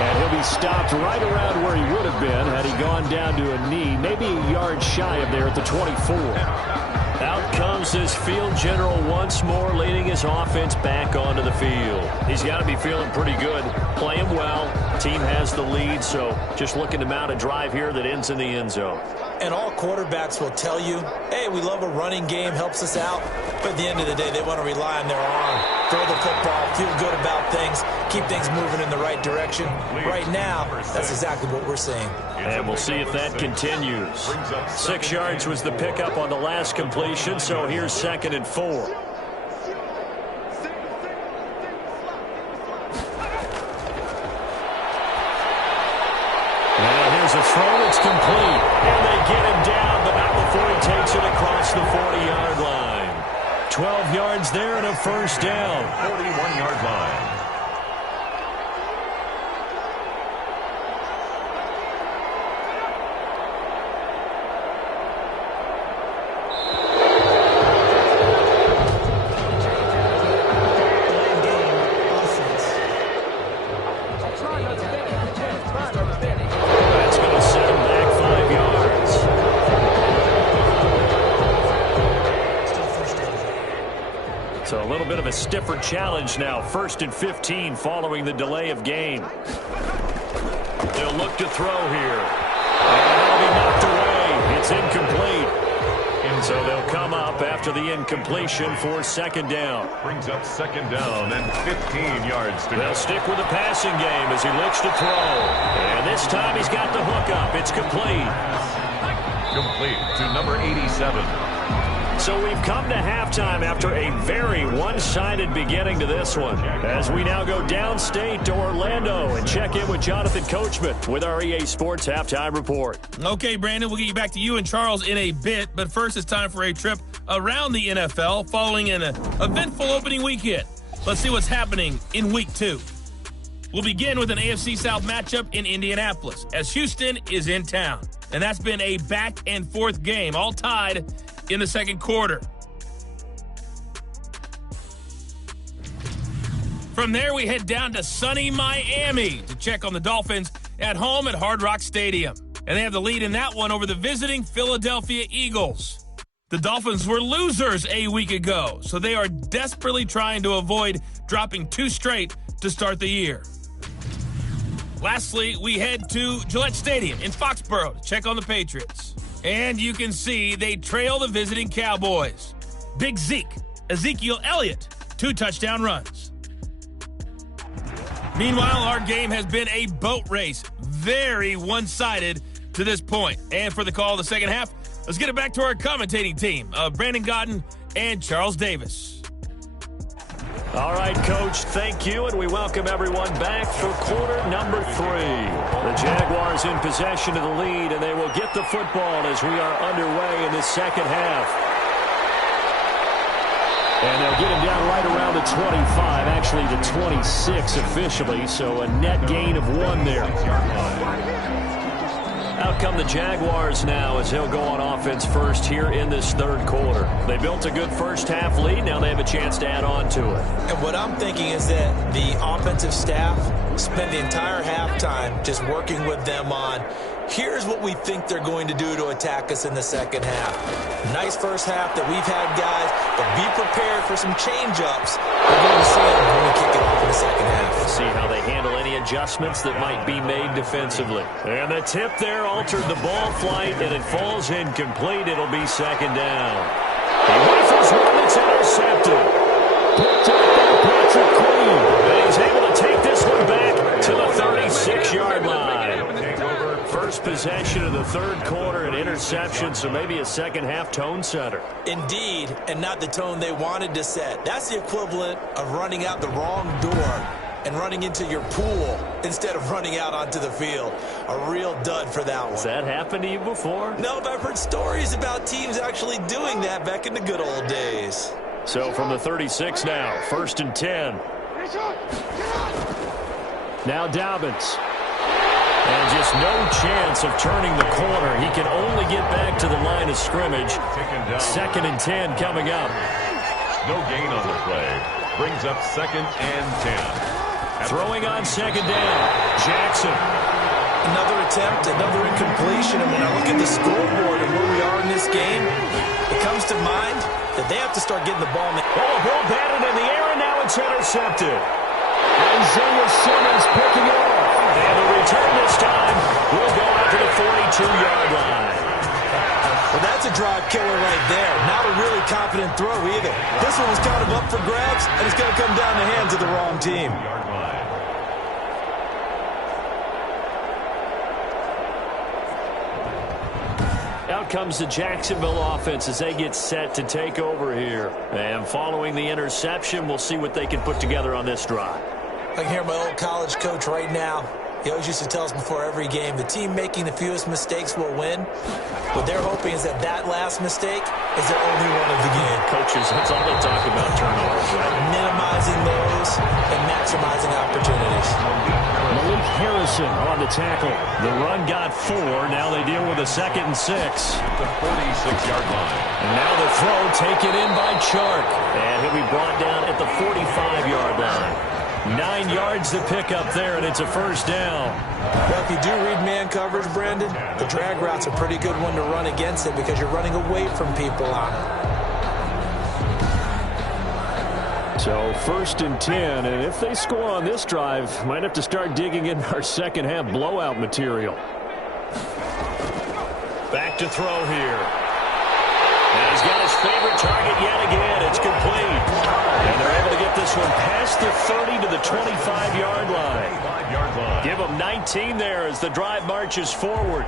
And he'll be stopped right around where he would have been had he gone down to a knee, maybe a yard shy of there at the 24. Out comes this field general once more, leading his offense back onto the field. He's got to be feeling pretty good, playing well. Team has the lead, so just looking to mount a drive here that ends in the end zone. And all quarterbacks will tell you, hey, we love a running game, helps us out. But at the end of the day, they want to rely on their arm, throw the football, feel good about things, keep things moving in the right direction. Right now, that's exactly what we're seeing. And we'll see if that continues. 6 yards was the pickup on the last completion, so here's 2nd and 4. And here's a throw. It's complete. And they get him down, but not before he takes it across the 40-yard line. 12 yards there and a first down. 41-yard line. A stiffer challenge now. 1st and 15 following the delay of game. They'll look to throw here. And it'll be knocked away. It's incomplete. And so they'll come up after the incompletion for 2nd down. Brings up 2nd down and 15 yards to go. They'll stick with the passing game as he looks to throw. And this time he's got the hook up. It's complete. Complete to number 87. So we've come to halftime after a very one-sided beginning to this one, as we now go downstate to Orlando and check in with Jonathan Coachman with our EA Sports Halftime Report. Okay, Brandon, we'll get you back to you and Charles in a bit, but first it's time for a trip around the NFL following an eventful opening weekend. Let's see what's happening in Week 2. We'll begin with an AFC South matchup in Indianapolis, as Houston is in town. And that's been a back-and-forth game, all tied in the second quarter. From there, we head down to sunny Miami to check on the Dolphins at home at Hard Rock Stadium. And they have the lead in that one over the visiting Philadelphia Eagles. The Dolphins were losers a week ago, so they are desperately trying to avoid dropping 2 straight to start the year. Lastly, we head to Gillette Stadium in Foxborough to check on the Patriots. And you can see they trail the visiting Cowboys. Big Zeke, Ezekiel Elliott, 2 touchdown runs. Meanwhile, our game has been a boat race. Very one-sided to this point. And for the call of the second half, let's get it back to our commentating team of Brandon Godden and Charles Davis. All right, Coach, thank you, and we welcome everyone back for quarter number 3. The Jaguars in possession of the lead, and they will get the football as we are underway in this second half. And they'll get him down right around the 25, actually the 26 officially, so a net gain of 1 there. Out come the Jaguars now as he'll go on offense first here in this third quarter. They built a good first half lead. Now they have a chance to add on to it. And what I'm thinking is that the offensive staff spend the entire halftime just working with them on, here's what we think they're going to do to attack us in the second half. Nice first half that we've had, guys, but be prepared for some change-ups. We're going to see them when we kick it off in the second half. See how they handle any adjustments that might be made defensively. And the tip there altered the ball flight, and it falls incomplete. It'll be second down. He rifles one that's intercepted. Picked up by Patrick Queen. And he's able to take this one back to the 36-yard line. First possession of the third quarter, an interception, so maybe a second-half tone setter. Indeed, and not the tone they wanted to set. That's the equivalent of running out the wrong door and running into your pool instead of running out onto the field. A real dud for that one. Has that happened to you before? No, but I've heard stories about teams actually doing that back in the good old days. So from the 36 now, 1st and 10. Now Dobbins. And just no chance of turning the corner. He can only get back to the line of scrimmage. 2nd and 10 coming up. No gain on the play. Brings up 2nd and 10. Throwing on 2nd down. Jackson. Another attempt, another incompletion. And when I look at the scoreboard and where we are in this game, it comes to mind that they have to start getting the ball. Oh, a ball batted in the air, and now it's intercepted. Isaiah Simmons picking it off. And the return this time will go out to the 42-yard line. Well, that's a drive killer right there. Not a really confident throw either. This one was kind of up for grabs, and it's going to come down the hands of the wrong team. Out comes the Jacksonville offense as they get set to take over here. And following the interception, we'll see what they can put together on this drive. I can hear my old college coach right now. He always used to tell us before every game, the team making the fewest mistakes will win. What they're hoping is that that last mistake is their only one of the game. Coaches, that's all they talk about, turnovers, right? Minimizing those and maximizing opportunities. Malik Harrison on the tackle. The run got 4. Now they deal with a 2nd and 6. The 46-yard line. And now the throw taken in by Chark. And he'll be brought down at the 45-yard line. 9 yards to pick up there, and it's a first down. Well, if you do read man coverage, Brandon, the drag route's a pretty good one to run against it because you're running away from people on it. So 1st and 10, and if they score on this drive, might have to start digging in our second half blowout material. Back to throw here. And he's got his favorite target yet again. It's complete. And they're able to get this one past the 30 to the 25-yard line. Give him 19 there as the drive marches forward.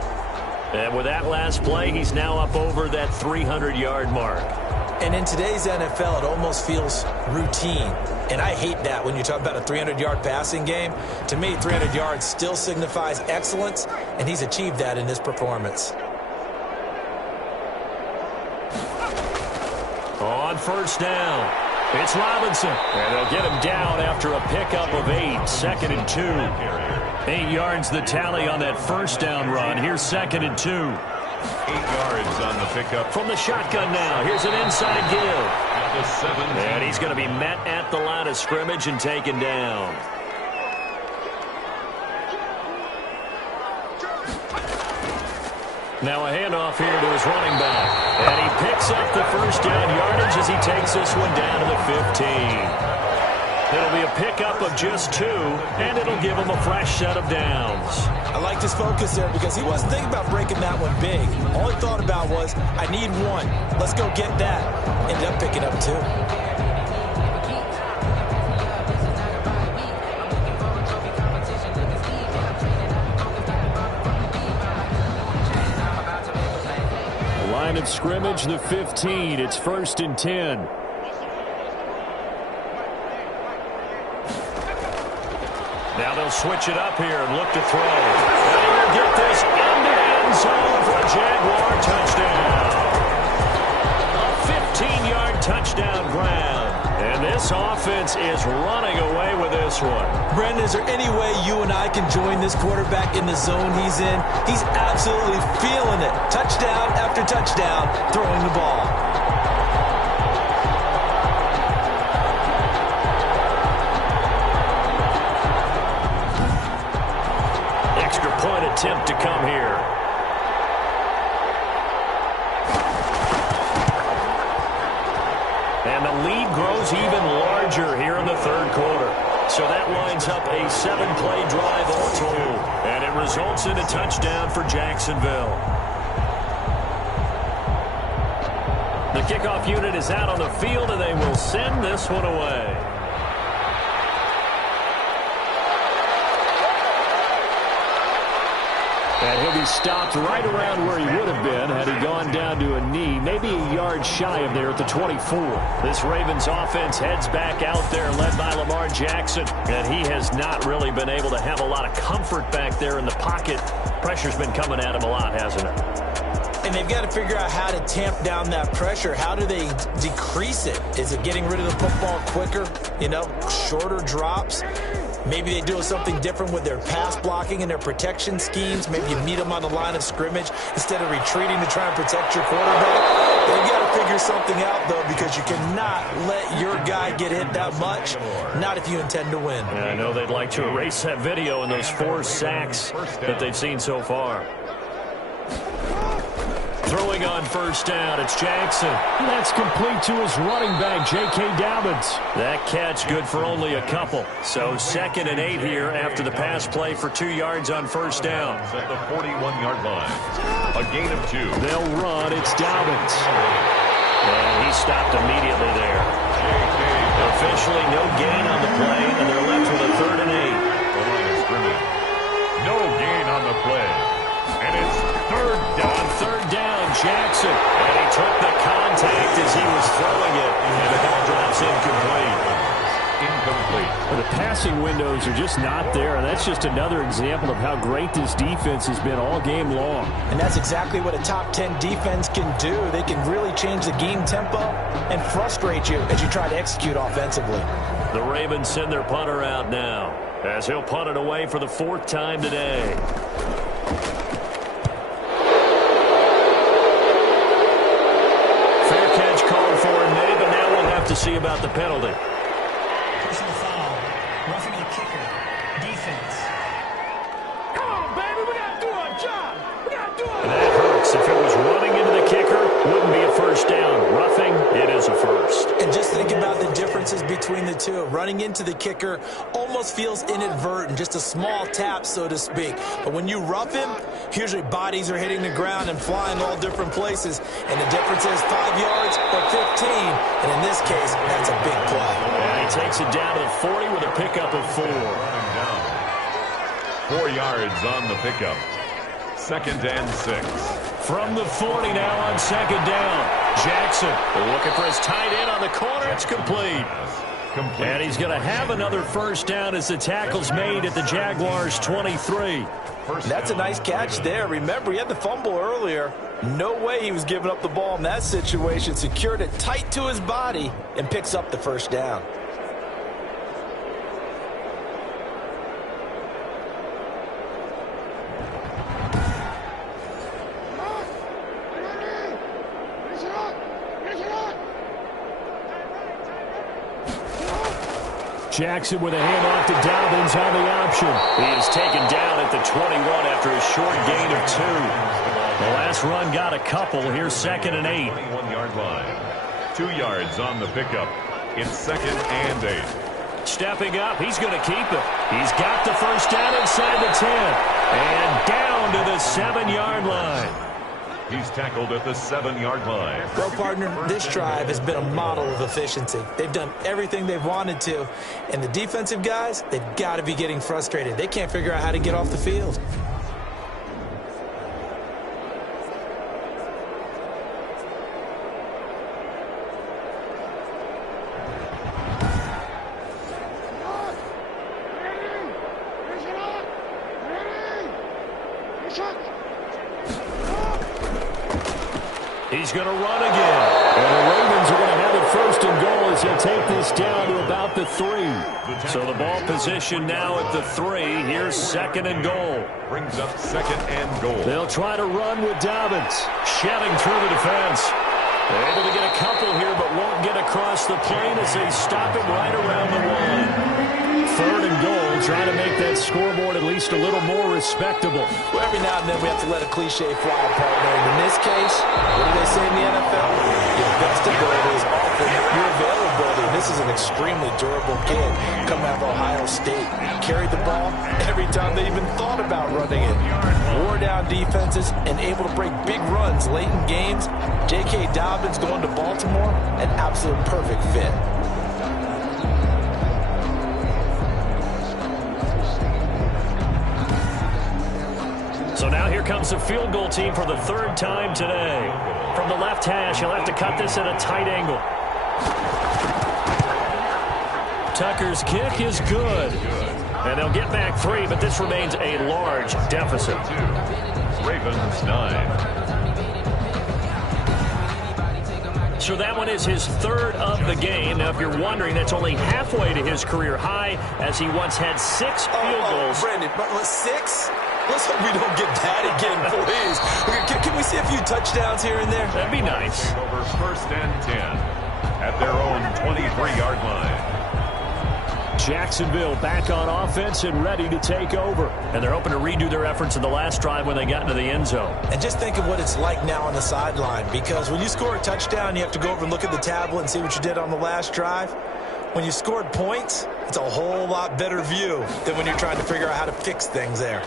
And with that last play, he's now up over that 300-yard mark. And in today's NFL, it almost feels routine. And I hate that when you talk about a 300-yard passing game. To me, 300 yards still signifies excellence, and he's achieved that in this performance. On first down, it's Robinson. And they'll get him down after a pickup of 8. 2nd and 2. 8 yards the tally on that first down run. Here's 2nd and 2. 8 yards on the pickup. From the shotgun now, here's an inside give. At the 7. And he's going to be met at the line of scrimmage and taken down. Now a handoff here to his running back. And he picks up the first down yardage as he takes this one down to the 15. It'll be a pickup of just 2, and it'll give him a fresh set of downs. I liked his focus there because he wasn't thinking about breaking that one big. All he thought about was, I need 1. Let's go get that. Ended up picking up 2. Line of scrimmage, the 15. It's 1st and 10. Now they'll switch it up here and look to throw. And he will get this into the end zone for a Jaguar touchdown. A 15-yard touchdown ground. And this offense is running away with this one. Brendan, is there any way you and I can join this quarterback in the zone he's in? He's absolutely feeling it. Touchdown after touchdown, throwing the ball. Attempt to come here. And the lead grows even larger here in the 3rd quarter. So that winds up a 7-play drive all told. And it results in a touchdown for Jacksonville. The kickoff unit is out on the field, and they will send this one away. And he'll be stopped right around where he would have been had he gone down to a knee, maybe a yard shy of there at the 24. This Ravens offense heads back out there, led by Lamar Jackson, and he has not really been able to have a lot of comfort back there in the pocket. Pressure's been coming at him a lot, hasn't it? And they've got to figure out how to tamp down that pressure. How do they decrease it? Is it getting rid of the football quicker? You know, shorter drops? Maybe they do something different with their pass blocking and their protection schemes. Maybe you meet them on the line of scrimmage instead of retreating to try and protect your quarterback. They've got to figure something out, though, because you cannot let your guy get hit that much, not if you intend to win. Yeah, I know they'd like to erase that video and those 4 sacks that they've seen so far. Throwing on 1st down, it's Jackson. That's complete to his running back, J.K. Dobbins. That catch good for only a couple. So 2nd and 8 here after the pass play for 2 yards on 1st down. At the 41-yard line. A gain of 2. They'll run. It's Dobbins. And he stopped immediately there. Officially no gain on the play, and they're left with a 3rd and 8. The line of scrimmage. No gain on the play. And it's 3rd down. On 3rd down, Jackson. And he took the contact as he was throwing it. And the ball drops incomplete. The passing windows are just not there. And that's just another example of how great this defense has been all game long. And that's exactly what a top 10 defense can do. They can really change the game tempo and frustrate you as you try to execute offensively. The Ravens send their punter out now as he'll punt it away for the 4th time today. To see about the penalty. Personal foul. Roughing the kicker. Defense. Come on, baby. We got to do our job. We got to do our job. That hurts. If it was running into the kicker, wouldn't be a 1st down. Roughing, it is a 1st. And just think about the differences between the two. Running into the kicker almost feels inadvertent, just a small tap, so to speak. But when you rough him, usually bodies are hitting the ground and flying all different places. And the difference is 5 yards or 15. And in this case, that's a big play. And he takes it down to the 40 with a pickup of 4. 4 yards on the pickup. 2nd and 6. From the 40 now on 2nd down. Jackson looking for his tight end on the corner. It's complete. And he's going to have another 1st down as the tackle's made at the Jaguars' 23. That's a nice catch there. Remember, he had the fumble earlier. No way he was giving up the ball in that situation. Secured it tight to his body and picks up the 1st down. Jackson with a handoff to Dobbins on the option. He is taken down at the 21 after a short gain of 2. The last run got a couple. Here's 2nd and 8. 21-yard line. 2 yards on the pickup. It's 2nd and 8. Stepping up, he's going to keep it. He's got the first down inside the 10. And down to the 7-yard line. He's tackled at the 7-yard line. Well, partner, this drive has been a model of efficiency. They've done everything they've wanted to. And the defensive guys, they've got to be getting frustrated. They can't figure out how to get off the field. He's going to run again. And the Ravens are going to have it first and goal as he'll take this down to about the 3. So the ball position now at the 3. Here's second and goal. Brings up second and goal. They'll try to run with Dobbins. Shedding through the defense. They're able to get a couple here, but won't get across the plane as they stop him right around the 1. Third and goal, trying to make that scoreboard at least a little more respectable. Well, every now and then we have to let a cliche fly, partner. And in this case, what do they say in the NFL? Your best ability is often your availability. This is an extremely durable kid coming out of Ohio State. Carried the ball every time they even thought about running it. Wore down defenses and able to break big runs late in games. J.K. Dobbins going to Baltimore, an absolute perfect fit. So now here comes the field goal team for the third time today. From the left hash, he'll have to cut this at a tight angle. Tucker's kick is good. And they'll get back 3, but this remains a large deficit. Ravens 9. So that one is his third of the game. Now, if you're wondering, that's only halfway to his career high, as he once had 6 field goals. Brandon, but 6? Let's hope we don't get that again, please. Can we see a few touchdowns here and there? That'd be nice. Over first and 10 at their own 23-yard line. Jacksonville back on offense and ready to take over. And they're hoping to redo their efforts in the last drive when they got into the end zone. And just think of what it's like now on the sideline, because when you score a touchdown, you have to go over and look at the tablet and see what you did on the last drive. When you scored points, it's a whole lot better view than when you're trying to figure out how to fix things there.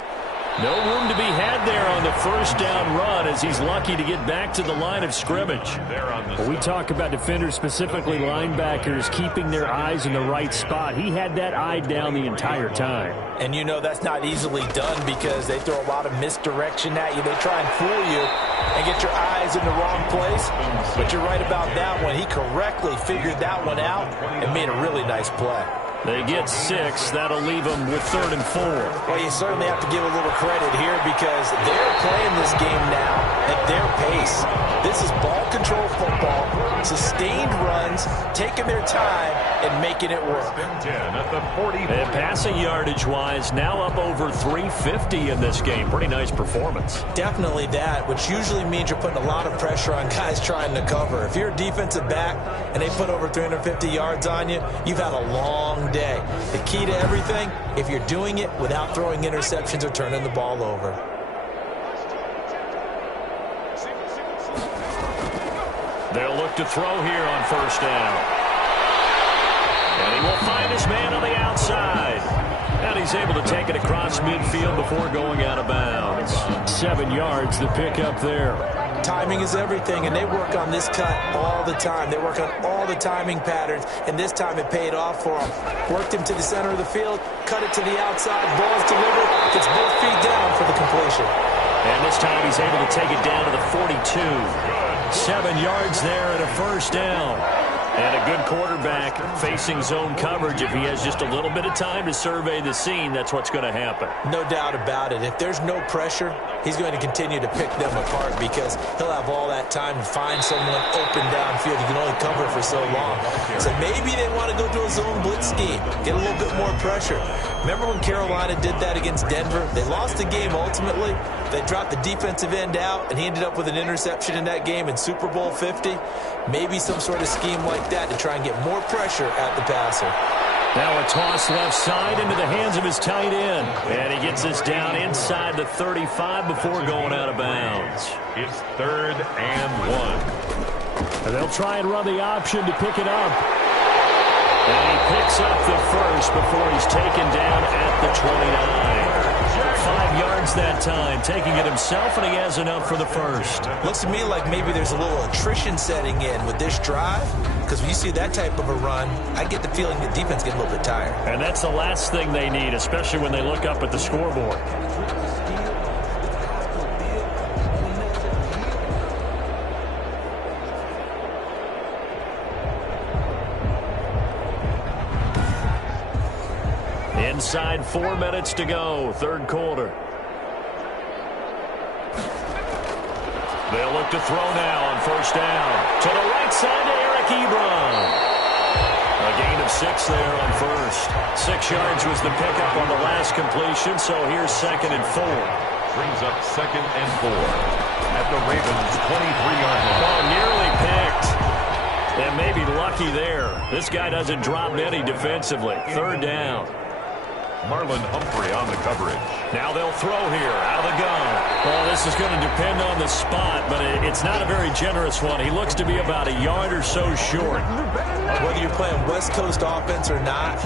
No room to be had there on the first down run, as he's lucky to get back to the line of scrimmage. When we talk about defenders, specifically linebackers, keeping their eyes in the right spot, he had that eye down the entire time. And you know that's not easily done because they throw a lot of misdirection at you. They try and fool you and get your eyes in the wrong place. But you're right about that one. He correctly figured that one out and made a really nice play. They get 6. That'll leave them with 3rd and 4. Well, you certainly have to give a little credit here because they're playing this game now at their pace. This is ball control football, sustained runs, taking their time and making it work. At the 40. And passing yardage-wise, now up over 350 in this game. Pretty nice performance. Definitely that, which usually means you're putting a lot of pressure on guys trying to cover. If you're a defensive back and they put over 350 yards on you, you've had a long day. The key to everything, if you're doing it without throwing interceptions or turning the ball over. They'll look to throw here on first down. And he will find his man on the outside. And he's able to take it across midfield before going out of bounds. 7 yards, the pickup there. Timing is everything, and they work on this cut all the time. They work on all the timing patterns, and this time it paid off for them. Worked him to the center of the field, cut it to the outside, ball's delivered, gets both feet down for the completion. And this time he's able to take it down to the 42. 7 yards there and a first down. And a good quarterback facing zone coverage. If he has just a little bit of time to survey the scene, that's what's going to happen. No doubt about it. If there's no pressure, he's going to continue to pick them apart because he'll have all that time to find someone open downfield. He can only cover for so long. So maybe they want to go to a zone blitz scheme, get a little bit more pressure. Remember when Carolina did that against Denver? They lost the game ultimately. They dropped the defensive end out, and he ended up with an interception in that game in Super Bowl 50. Maybe some sort of scheme like that to try and get more pressure at the passer. Now a toss left side into the hands of his tight end. And he gets this down inside the 35 before going out of bounds. It's 3rd and 1. And they'll try and run the option to pick it up. And he picks up the first before he's taken down at the 29. 5 yards that time, taking it himself, and he has enough for the first. Looks to me like maybe there's a little attrition setting in with this drive, because when you see that type of a run, I get the feeling the defense gets a little bit tired. And that's the last thing they need, especially when they look up at the scoreboard. Inside 4 minutes to go, third quarter. They'll look to throw now on first down. To the right side to Eric Ebron. A gain of 6 there on first. 6 yards was the pickup on the last completion, so here's 2nd and 4. Brings up 2nd and 4 at the Ravens' 23-yard line. Oh, nearly picked. And maybe lucky there. This guy doesn't drop many defensively. Third down. Marlon Humphrey on the coverage. Now they'll throw here out of the gun. Well, this is going to depend on the spot, but it's not a very generous one. He looks to be about a yard or so short. Whether you're playing West Coast offense or not,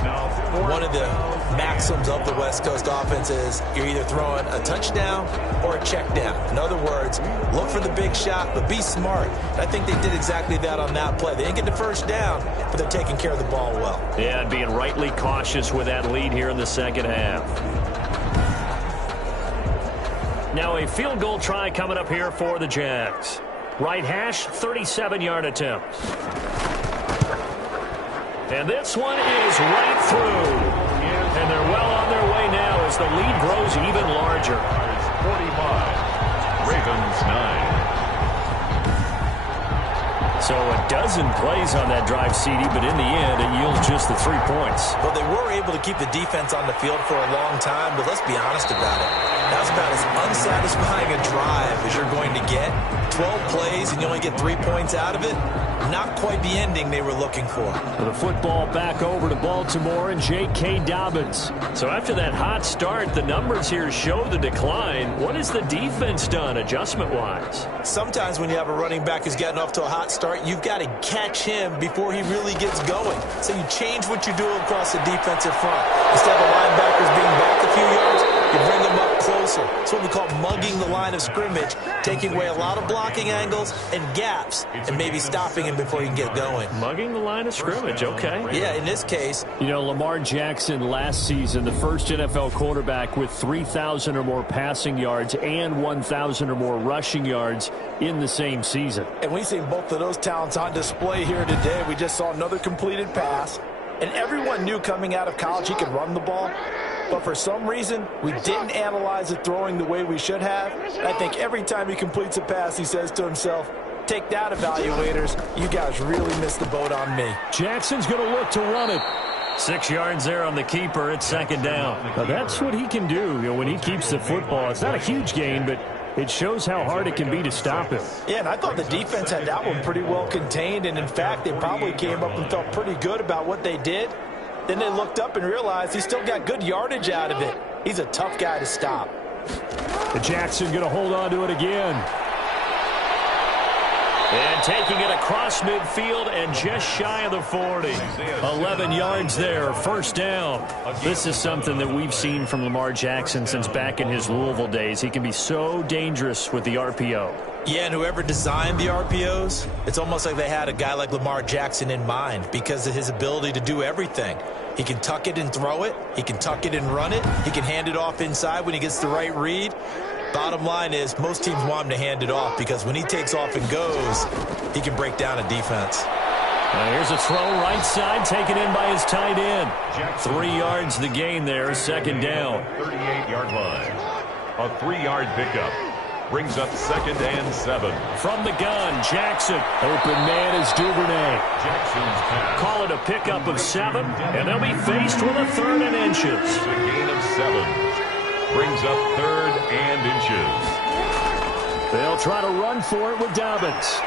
one of the maxims of the West Coast offense is you're either throwing a touchdown or a check down. In other words, look for the big shot, but be smart. And I think they did exactly that on that play. They didn't get the first down, but they're taking care of the ball well. Yeah, and being rightly cautious with that lead here in the second half. Now a field goal try coming up here for the Jags. Right hash, 37-yard attempt. And this one is right through. And they're well on their way now as the lead grows even larger. 45. Ravens 9. So a dozen plays on that drive, CD, but in the end, it yields just the 3 points. Well, they were able to keep the defense on the field for a long time, but let's be honest about it. That was about as unsatisfying a drive as you're going to get. 12 plays and you only get 3 points out of it. Not quite the ending they were looking for. The football back over to Baltimore and J.K. Dobbins. So after that hot start, the numbers here show the decline. What has the defense done adjustment-wise? Sometimes when you have a running back who's getting off to a hot start, you've got to catch him before he really gets going. So you change what you do across the defensive front. Instead of the linebackers being back a few yards, you bring them up closer. It's what we call mugging the line of scrimmage, taking away a lot of blocking angles and gaps and maybe stopping him before he can get going. Mugging the line of scrimmage, okay. Yeah, in this case. You know, Lamar Jackson last season, the first NFL quarterback with 3,000 or more passing yards and 1,000 or more rushing yards in the same season. And we see both of those talents on display here today. We just saw another completed pass. And everyone knew coming out of college he could run the ball. But for some reason, we didn't analyze it throwing the way we should have. And I think every time he completes a pass, he says to himself, take that, evaluators. You guys really missed the boat on me. Jackson's going to look to run it. 6 yards there on the keeper. It's second down. Now that's what he can do, you know, when he keeps the football. It's not a huge gain, but it shows how hard it can be to stop him. Yeah, and I thought the defense had that one pretty well contained. And, in fact, they probably came up and felt pretty good about what they did. Then they looked up and realized he still got good yardage out of it. He's a tough guy to stop. Jackson going to hold on to it again. And taking it across midfield and just shy of the 40. 11 yards there, first down. This is something that we've seen from Lamar Jackson since back in his Louisville days. He can be so dangerous with the RPO. Yeah, and whoever designed the RPOs, it's almost like they had a guy like Lamar Jackson in mind because of his ability to do everything. He can tuck it and throw it. He can tuck it and run it. He can hand it off inside when he gets the right read. Bottom line is most teams want him to hand it off because when he takes off and goes, he can break down a defense. Here's a throw right side taken in by his tight end. 3 yards the gain there, second down. 38-yard line. A 3-yard pickup. Brings up 2nd and 7. From the gun, Jackson. Open man is Duvernay. Jackson's pass. Call it a pickup of 7, and they'll be faced with a 3rd and inches. A gain of 7. Brings up 3rd and inches. They'll try to run for it with Dobbins.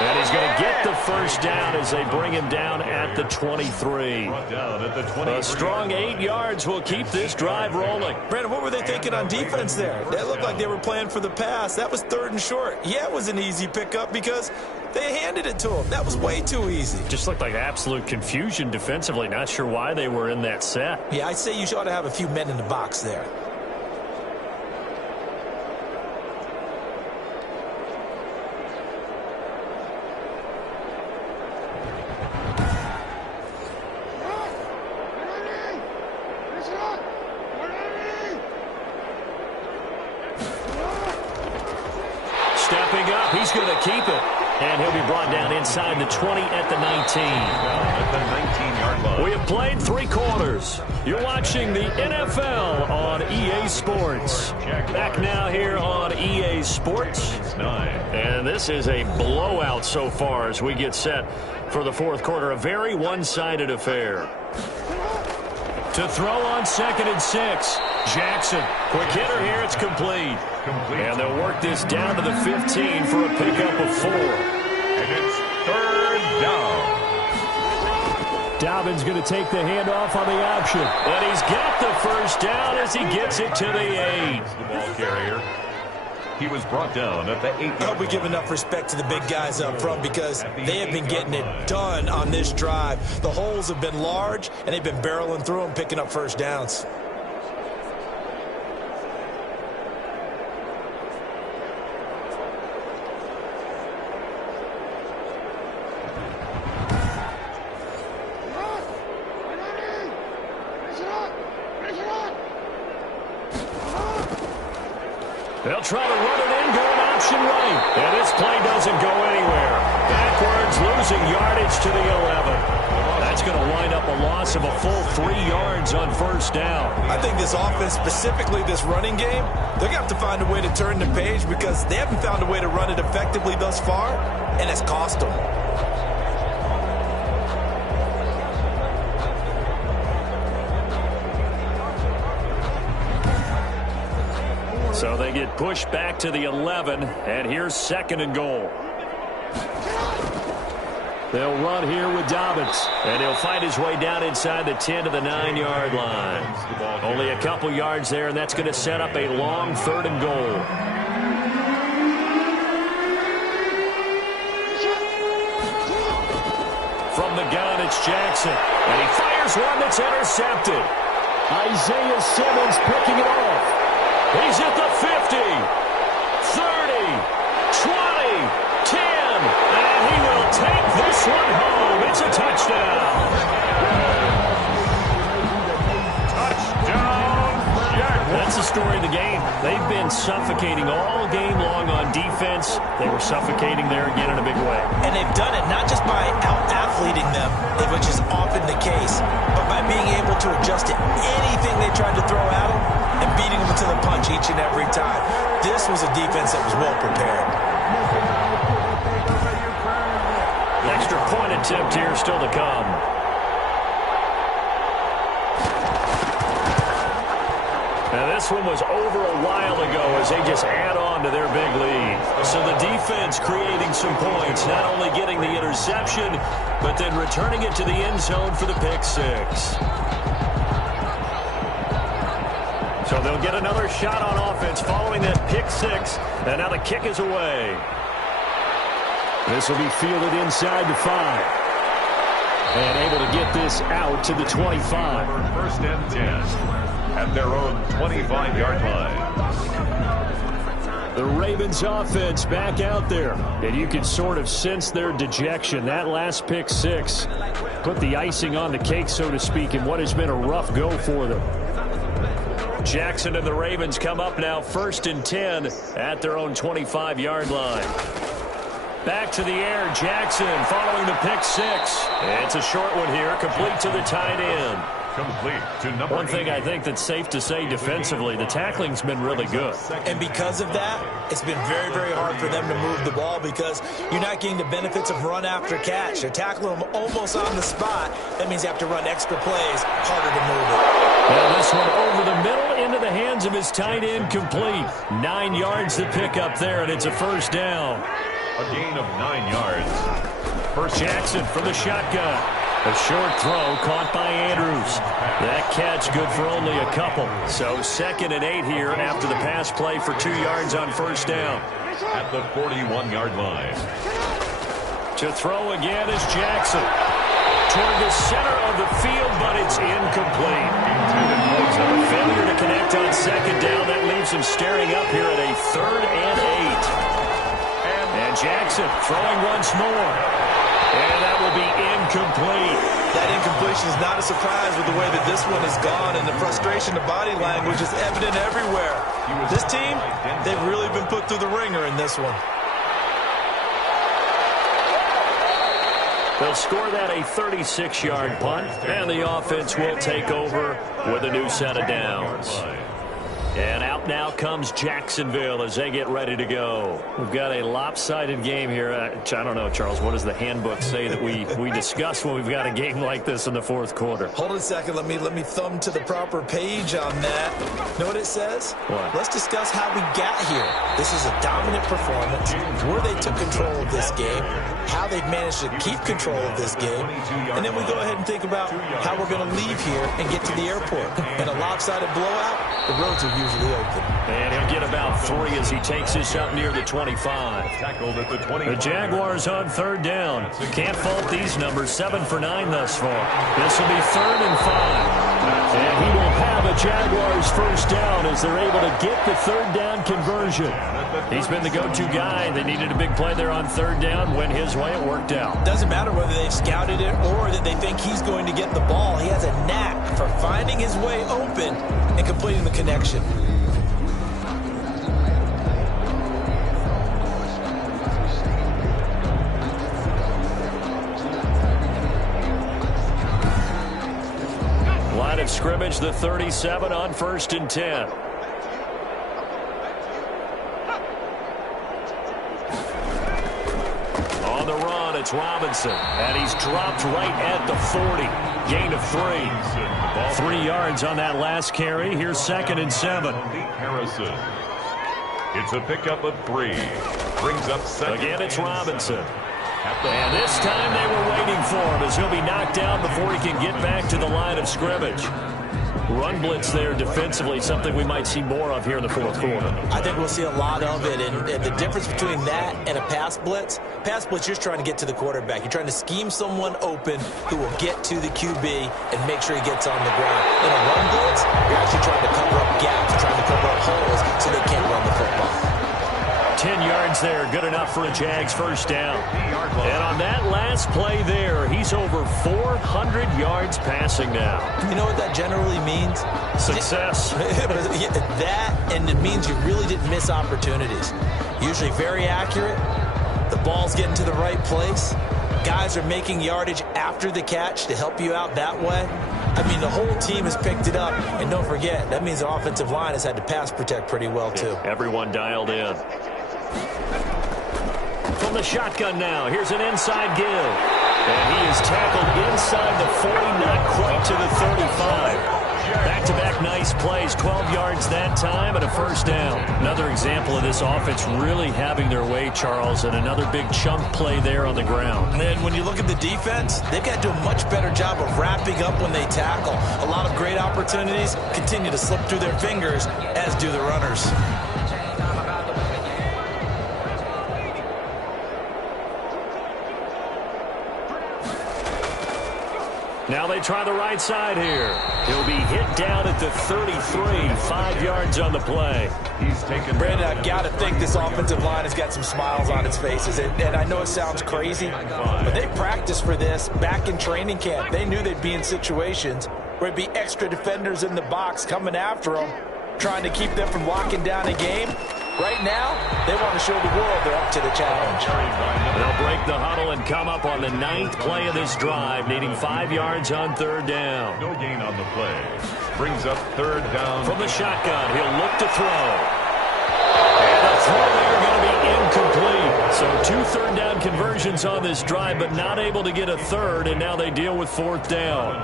And he's going to get the first down as they bring him down at the 23. A strong 8 yards will keep this drive rolling. Brandon, what were they thinking on defense there? They looked like they were playing for the pass. That was 3rd and short. Yeah, it was an easy pickup because they handed it to him. That was way too easy. Just looked like absolute confusion defensively. Not sure why they were in that set. Yeah, I'd say you ought to have a few men in the box there. Stepping up, he's going to keep it. And he'll be brought down inside the 20 at the 19. At the 19-yard line. We have played 3 quarters. You're watching the NFL on EA Sports. Back now here on EA Sports. And this is a blowout so far as we get set for the 4th quarter. A very one-sided affair. To throw on 2nd and 6. Jackson, quick hitter here, it's complete. And they'll work this down to the 15 for a pickup of 4. And it's 3rd down. Dobbins going to take the handoff on the option. And he's got the first down as he gets it to the 8. The ball carrier. He was brought down at the 8-yard I hope we give enough respect to the big guys up front because they have been getting it done on this drive. The holes have been large, and they've been barreling through them, picking up first downs. They'll try to run it in, going option right. And this play doesn't go anywhere. Backwards, losing yardage to the 11. That's going to wind up a loss of a full 3 yards on first down. I think this offense, specifically this running game, they're going to have to find a way to turn the page because they haven't found a way to run it effectively thus far, and it's cost them. So they get pushed back to the 11, and here's 2nd and goal. They'll run here with Dobbins, and he'll find his way down inside the 10 to the 9-yard line. Only a couple yards there, and that's going to set up a long 3rd and goal. From the gun, it's Jackson, and he fires one that's intercepted. Isaiah Simmons picking it off. He's at the 50, 30, 20, 10, and he will take this one home. It's a touchdown. Touchdown, Jaguars. That's the story of the game. They've been suffocating all game long on defense. They were suffocating there again in a big way. And they've done it not just by out-athleting them, which is often the case, but by being able to adjust to anything they tried to throw at them and beating them to the punch each and every time. This was a defense that was well prepared. Extra point attempt here still to come. Now this one was over a while ago as they just add on to their big lead. So the defense creating some points, not only getting the interception, but then returning it to the end zone for the pick 6. So they'll get another shot on offense following that pick 6, and now the kick is away. This will be fielded inside the 5. And able to get this out to the 25. 1st and 10 at their own 25-yard line. The Ravens offense back out there. And you can sort of sense their dejection. That last pick 6 put the icing on the cake, so to speak, in what has been a rough go for them. Jackson and the Ravens come up now 1st and 10 at their own 25-yard line. Back to the air, Jackson following the pick 6. It's a short one here, complete to the tight end. Complete to number One thing 8. I think that's safe to say defensively, the tackling's been really good. And because of that, it's been very, very hard for them to move the ball because you're not getting the benefits of run after catch. They're tackling them almost on the spot. That means you have to run extra plays, harder to move it. Well, this one over the middle into the hands of his tight end, complete. 9 yards to pick up there, and it's a first down. A gain of 9 yards. First Jackson from the shotgun. A short throw caught by Andrews. That catch good for only a couple. So 2nd and 8 here after the pass play for 2 yards on first down. at the 41-yard line. To throw again is Jackson. Toward the center of the field, but it's incomplete. So a failure to connect on 2nd down. That leaves him staring up here at a 3rd and 8. And Jackson throwing once more. And that will be incomplete. That incompletion is not a surprise with the way that this one has gone, and the frustration, the body language is evident everywhere. This team, they've really been put through the ringer in this one. They'll score that a 36-yard punt, and the offense will take over with a new set of downs. And out now comes Jacksonville as they get ready to go. We've got a lopsided game here. I don't know, Charles, what does the handbook say that we discuss when we've got a game like this in the 4th quarter? Hold on a second. Let me thumb to the proper page on that. Know what it says? What? Let's discuss how we got here. This is a dominant performance, where they took control of this game, how they've managed to keep control of this game, and then we go ahead and think about how we're going to leave here and get to the airport. In a lopsided blowout, the roads are usually open. And he'll get about 3 as he takes this up near the 25. Tackled at the 20. The Jaguars on 3rd down. Can't fault these numbers. 7 for 9 thus far. This will be 3rd and 5. And he will have a Jaguars first down as they're able to get the 3rd down conversion. He's been the go-to guy. They needed a big play there on 3rd down. Went his way. It worked out. Doesn't matter whether they've scouted it or that they think he's going to get the ball. He has a knack for finding his way open and completing the connection. Line of scrimmage, the 37 on 1st and 10. On the run, it's Robinson. And he's dropped right at the 40. Gain of 3. 3 yards on that last carry. Here's 2nd and 7. Harrison. It's a pickup of 3. Brings up 2nd. Again, it's Robinson. And this time they were waiting for him as he'll be knocked down before he can get back to the line of scrimmage. Run blitz there defensively, something we might see more of here in the 4th quarter. I think we'll see a lot of it, and the difference between that and a pass blitz, you're just trying to get to the quarterback. You're trying to scheme someone open who will get to the QB and make sure he gets on the ground. In a run blitz, you're actually trying to cover up gaps, trying to cover up holes so they can't run the football. 10 yards there, good enough for a Jags first down. And on that last play there, he's over 400 yards passing now. You know what that generally means? Success. That, and it means you really didn't miss opportunities. Usually very accurate. The ball's getting to the right place. Guys are making yardage after the catch to help you out that way. I mean, the whole team has picked it up. And don't forget, that means the offensive line has had to pass protect pretty well, too. Everyone dialed in. From the shotgun now, here's an inside give. And he is tackled inside the 40, not quite to the 35. Back-to-back nice plays, 12 yards that time and a first down. Another example of this offense really having their way, Charles, and another big chunk play there on the ground. And when you look at the defense, they've got to do a much better job of wrapping up when they tackle. A lot of great opportunities continue to slip through their fingers, as do the runners. Now they try the right side here. He'll be hit down at the 33, 5 yards on the play. He's taken. Brandon, I've got to think this offensive line has got some smiles on its faces. And I know it sounds crazy, but they practiced for this back in training camp. They knew they'd be in situations where it'd be extra defenders in the box coming after them, trying to keep them from locking down a game. Right now, they want to show the world they're up to the challenge. They'll break the huddle and come up on the 9th play of this drive, needing 5 yards on 3rd down. No gain on the play. Brings up 3rd down. From the shotgun, he'll look to throw. And the throw there going to be incomplete. So So 2 third-down conversions on this drive, but not able to get a third, and now they deal with 4th down.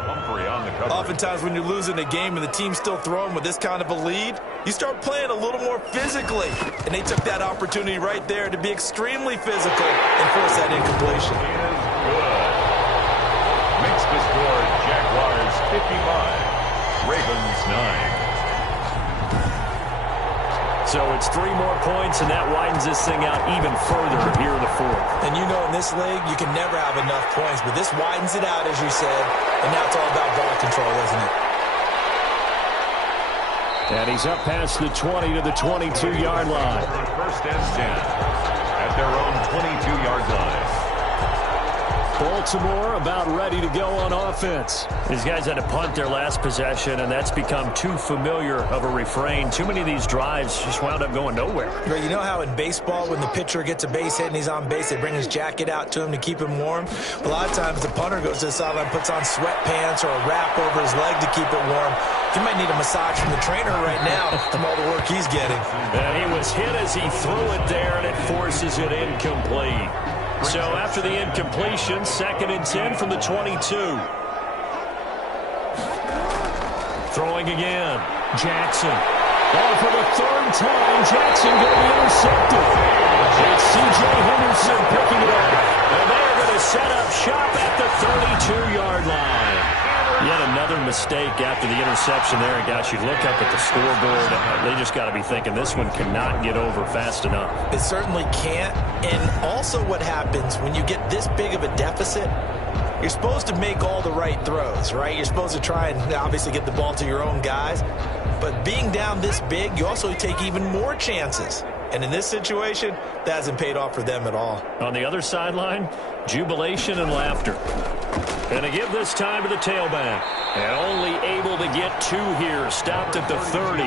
Oftentimes when you're losing a game and the team's still throwing with this kind of a lead, you start playing a little more physically. And they took that opportunity right there to be extremely physical and force that incompletion. Good. Makes the score Jaguars 55, Ravens 9. So it's 3 more points, and that widens this thing out even further here in the 4th. And you know in this league, you can never have enough points, but this widens it out, as you said, and now it's all about ball control, isn't it? And he's up past the 20 to the 22-yard line. First and 10 at their own 22-yard line. Baltimore about ready to go on offense. These guys had to punt their last possession, and that's become too familiar of a refrain. Too many of these drives just wound up going nowhere. Right, you know how in baseball, when the pitcher gets a base hit and he's on base, they bring his jacket out to him to keep him warm? A lot of times the punter goes to the sideline, puts on sweatpants or a wrap over his leg to keep it warm. He might need a massage from the trainer right now from all the work he's getting. And he was hit as he threw it there, and it forces it incomplete. So after the incompletion, 2nd and 10 from the 22. Throwing again. Jackson. Ball for the 3rd time. Jackson going to be intercepted. It's C.J. Henderson picking it up. And they're going to set up shop at the 32-yard line. Yet another mistake after the interception there. And gosh, you look up at the scoreboard. They just got to be thinking this one cannot get over fast enough. It certainly can't. And also what happens when you get this big of a deficit, you're supposed to make all the right throws, right? You're supposed to try and obviously get the ball to your own guys. But being down this big, you also take even more chances. And in this situation, that hasn't paid off for them at all. On the other sideline, jubilation and laughter. And to give this time to the tailback. And only able to get 2 here. Stopped at the 30.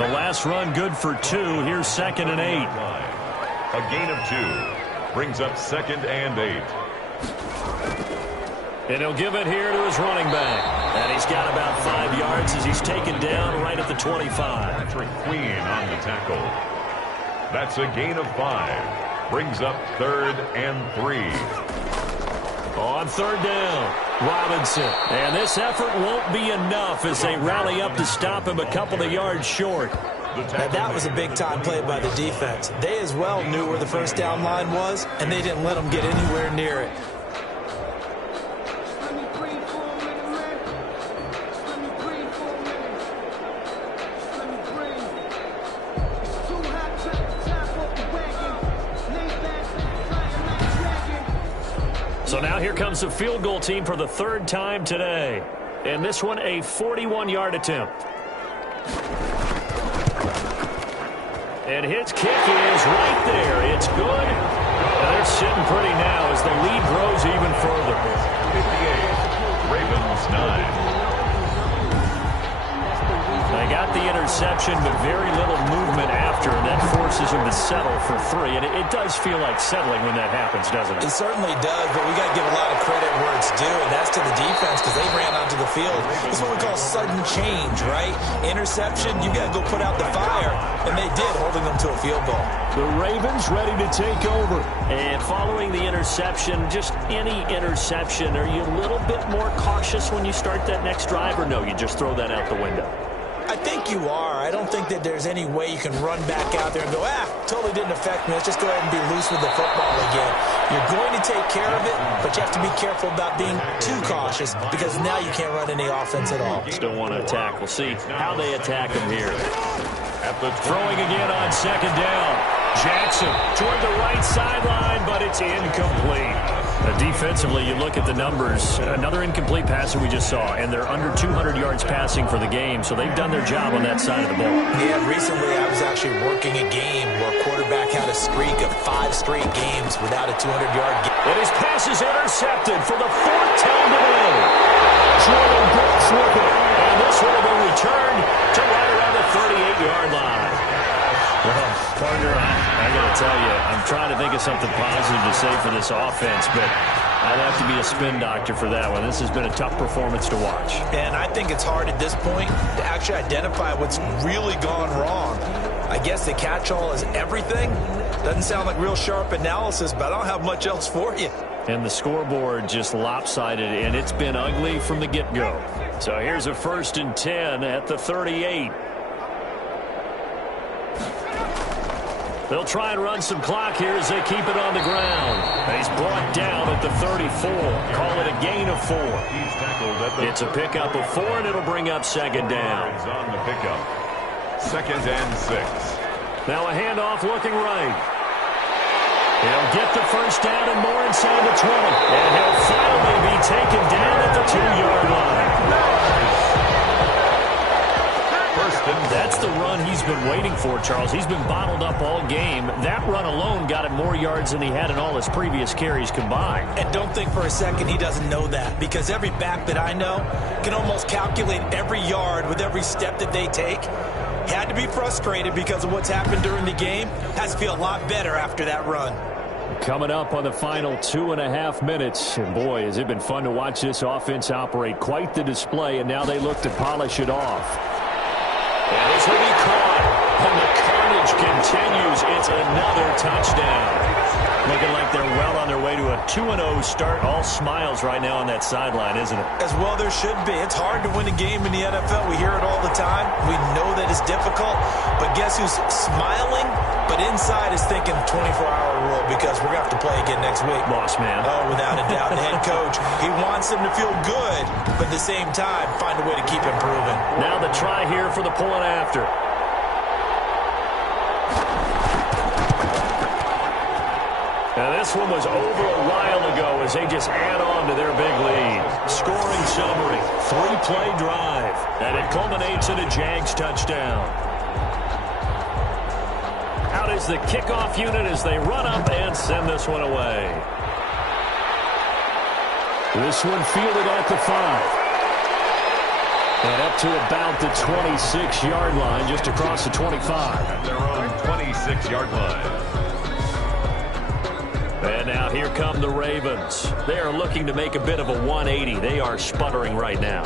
The last run good for 2. Here's 2nd and 8. A gain of 2 brings up 2nd and 8. And he'll give it here to his running back. And he's got about 5 yards as he's taken down right at the 25. Patrick Queen on the tackle. That's a gain of 5. Brings up 3rd and 3. On 3rd down, Robinson. And this effort won't be enough as they rally up to stop him a couple of yards short. Now that was a big-time play by the defense. They as well knew where the first down line was, and they didn't let them get anywhere near it. So now here comes the field goal team for the 3rd time today. And this one a 41-yard attempt. And his kick is right there. It's good. And they're sitting pretty now as the lead grows even further. 58, Ravens 9. They got the interception, but very little movement after, and that forces them to settle for 3. And it does feel like settling when that happens, doesn't it? It certainly does, but we got to give a lot of credit where it's due, and that's to the defense because they ran onto the field. This is what we call sudden change, right? Interception, you got to go put out the fire, and they did, holding them to a field goal. The Ravens ready to take over. And following the interception, just any interception, are you a little bit more cautious when you start that next drive, or no, you just throw that out the window? I think you are. I don't think that there's any way you can run back out there and go, totally didn't affect me. Let's just go ahead and be loose with the football again. You're going to take care of it, but you have to be careful about being too cautious because now you can't run any offense at all. Still want to attack. We'll see how they attack him here. Throwing again on 2nd down. Jackson toward the right sideline, but it's incomplete. Defensively, you look at the numbers. Another incomplete pass that we just saw, and they're under 200 yards passing for the game, so they've done their job on that side of the ball. Yeah, recently I was actually working a game where a quarterback had a streak of 5 straight games without a 200-yard game. And his pass is intercepted for the 4th time today. Jordan Brooks with it, and this will be returned to right around the 38-yard line. Well, partner, I got to tell you, I'm trying to think of something positive to say for this offense, but I'd have to be a spin doctor for that one. This has been a tough performance to watch. And I think it's hard at this point to actually identify what's really gone wrong. I guess the catch-all is everything. Doesn't sound like real sharp analysis, but I don't have much else for you. And the scoreboard just lopsided, and it's been ugly from the get-go. So here's a 1st and 10 at the 38. They'll try and run some clock here as they keep it on the ground. He's brought down at the 34. Call it a gain of 4. He's tackled at the It's a pickup of 4, and it'll bring up 2nd down. Yards on the pickup. 2nd and 6. Now a handoff looking right. He'll get the 1st down and more inside the 20. And he'll finally be taken down at the 2-yard line. That's the run he's been waiting for, Charles. He's been bottled up all game. That run alone got him more yards than he had in all his previous carries combined. And don't think for a second he doesn't know that, because every back that I know can almost calculate every yard with every step that they take. Had to be frustrated because of what's happened during the game. Has to feel a lot better after that run. Coming up on the final 2.5 minutes. And boy, has it been fun to watch this offense operate. Quite the display, and now they look to polish it off. And this will be caught. And the carnage continues. It's another touchdown. Looking like they're well on their way to a 2-0 start. All smiles right now on that sideline, isn't it? As well there should be. It's hard to win a game in the NFL. We hear it all the time. We know that it's difficult. But guess who's smiling? But inside is thinking 24-hour rule, because we're going to have to play again next week. Boss man. Oh, without a doubt. The head coach, he wants them to feel good, but at the same time, find a way to keep improving. Now the try here for the pulling after. Now this one was over a while ago as they just add on to their big lead. Scoring summary, 3-play drive, and it culminates in a Jags touchdown. Out is the kickoff unit as they run up and send this one away. This one fielded at the 5. And up to about the 26-yard line, just across the 25. At their own 26-yard line. And now here come the Ravens. They are looking to make a bit of a 180. They are sputtering right now.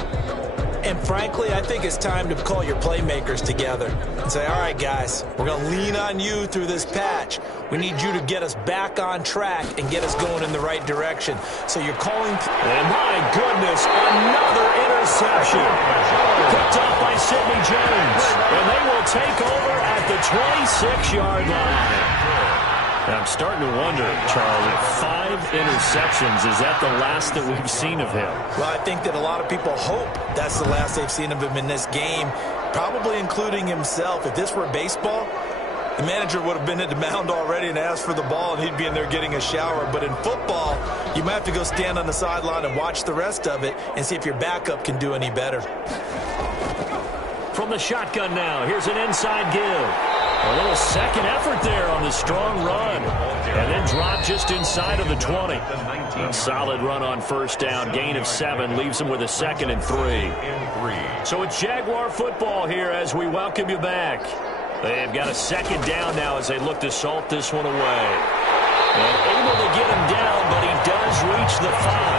And frankly, I think it's time to call your playmakers together and say, all right, guys, we're going to lean on you through this patch. We need you to get us back on track and get us going in the right direction. So you're calling. And my goodness, another interception. Picked up by Sidney Jones. And they will take over at the 26-yard line. I'm starting to wonder, Charlie, 5 interceptions, is that the last that we've seen of him? Well, I think that a lot of people hope that's the last they've seen of him in this game, probably including himself. If this were baseball, the manager would have been at the mound already and asked for the ball, and he'd be in there getting a shower. But in football, you might have to go stand on the sideline and watch the rest of it and see if your backup can do any better. From the shotgun now, here's an inside give. A little second effort there on the strong run. And then drop just inside of the 20. A solid run on 1st down. Gain of 7 leaves them with a 2nd and 3. So it's Jaguar football here as we welcome you back. They've got a 2nd down now as they look to salt this one away. And able to get him down, but he does reach the 5.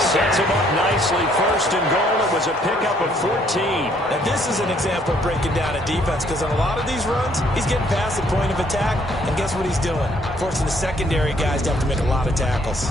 Sets him up nicely. 1st and goal. It was a pickup of 14. Now, this is an example of breaking down a defense, because on a lot of these runs, he's getting past the point of attack, and guess what he's doing? Forcing the secondary guys to have to make a lot of tackles.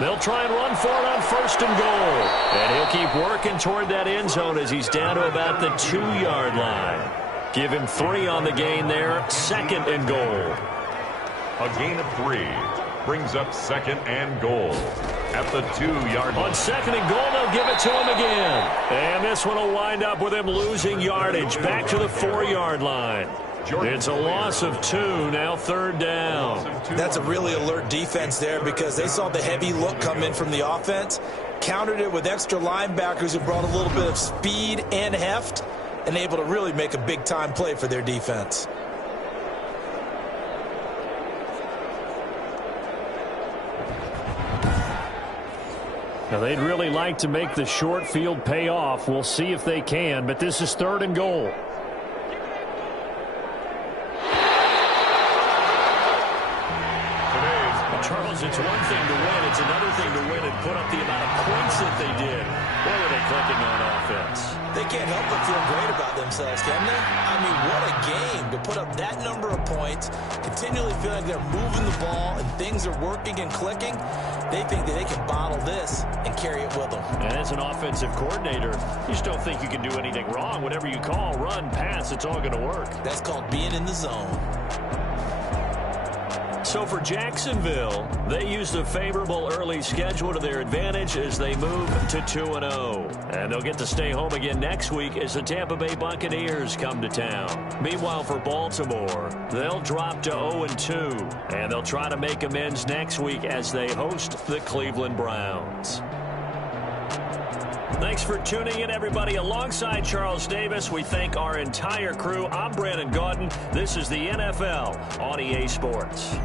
They'll try and run for it on 1st and goal. And he'll keep working toward that end zone as he's down to about the 2-yard line. Give him 3 on the gain there. 2nd and goal. A gain of 3 brings up 2nd and goal at the 2-yard line. On 2nd and goal, they'll give it to him again. And this one will wind up with him losing yardage back to the 4-yard line. It's a loss of 2, now 3rd down. That's a really alert defense there, because they saw the heavy look come in from the offense, countered it with extra linebackers who brought a little bit of speed and heft, and able to really make a big-time play for their defense. Now, they'd really like to make the short field pay off. We'll see if they can, but this is 3rd and goal. Charles, it's one thing to win. It's another thing to win and put up the amount of points that they did. Boy, were they clicking on offense. They can't help but feel great about themselves, can they? I mean, what a game to put up that number of points, continually feel like they're moving the ball and things are working and clicking. They think that they can bottle this and carry it with them. And as an offensive coordinator, you just don't think you can do anything wrong. Whatever you call, run, pass, it's all going to work. That's called being in the zone. So for Jacksonville, they used a favorable early schedule to their advantage as they move to 2-0. And they'll get to stay home again next week as the Tampa Bay Buccaneers come to town. Meanwhile, for Baltimore, they'll drop to 0-2. And they'll try to make amends next week as they host the Cleveland Browns. Thanks for tuning in, everybody. Alongside Charles Davis, we thank our entire crew. I'm Brandon Gaudin. This is the NFL on EA Sports.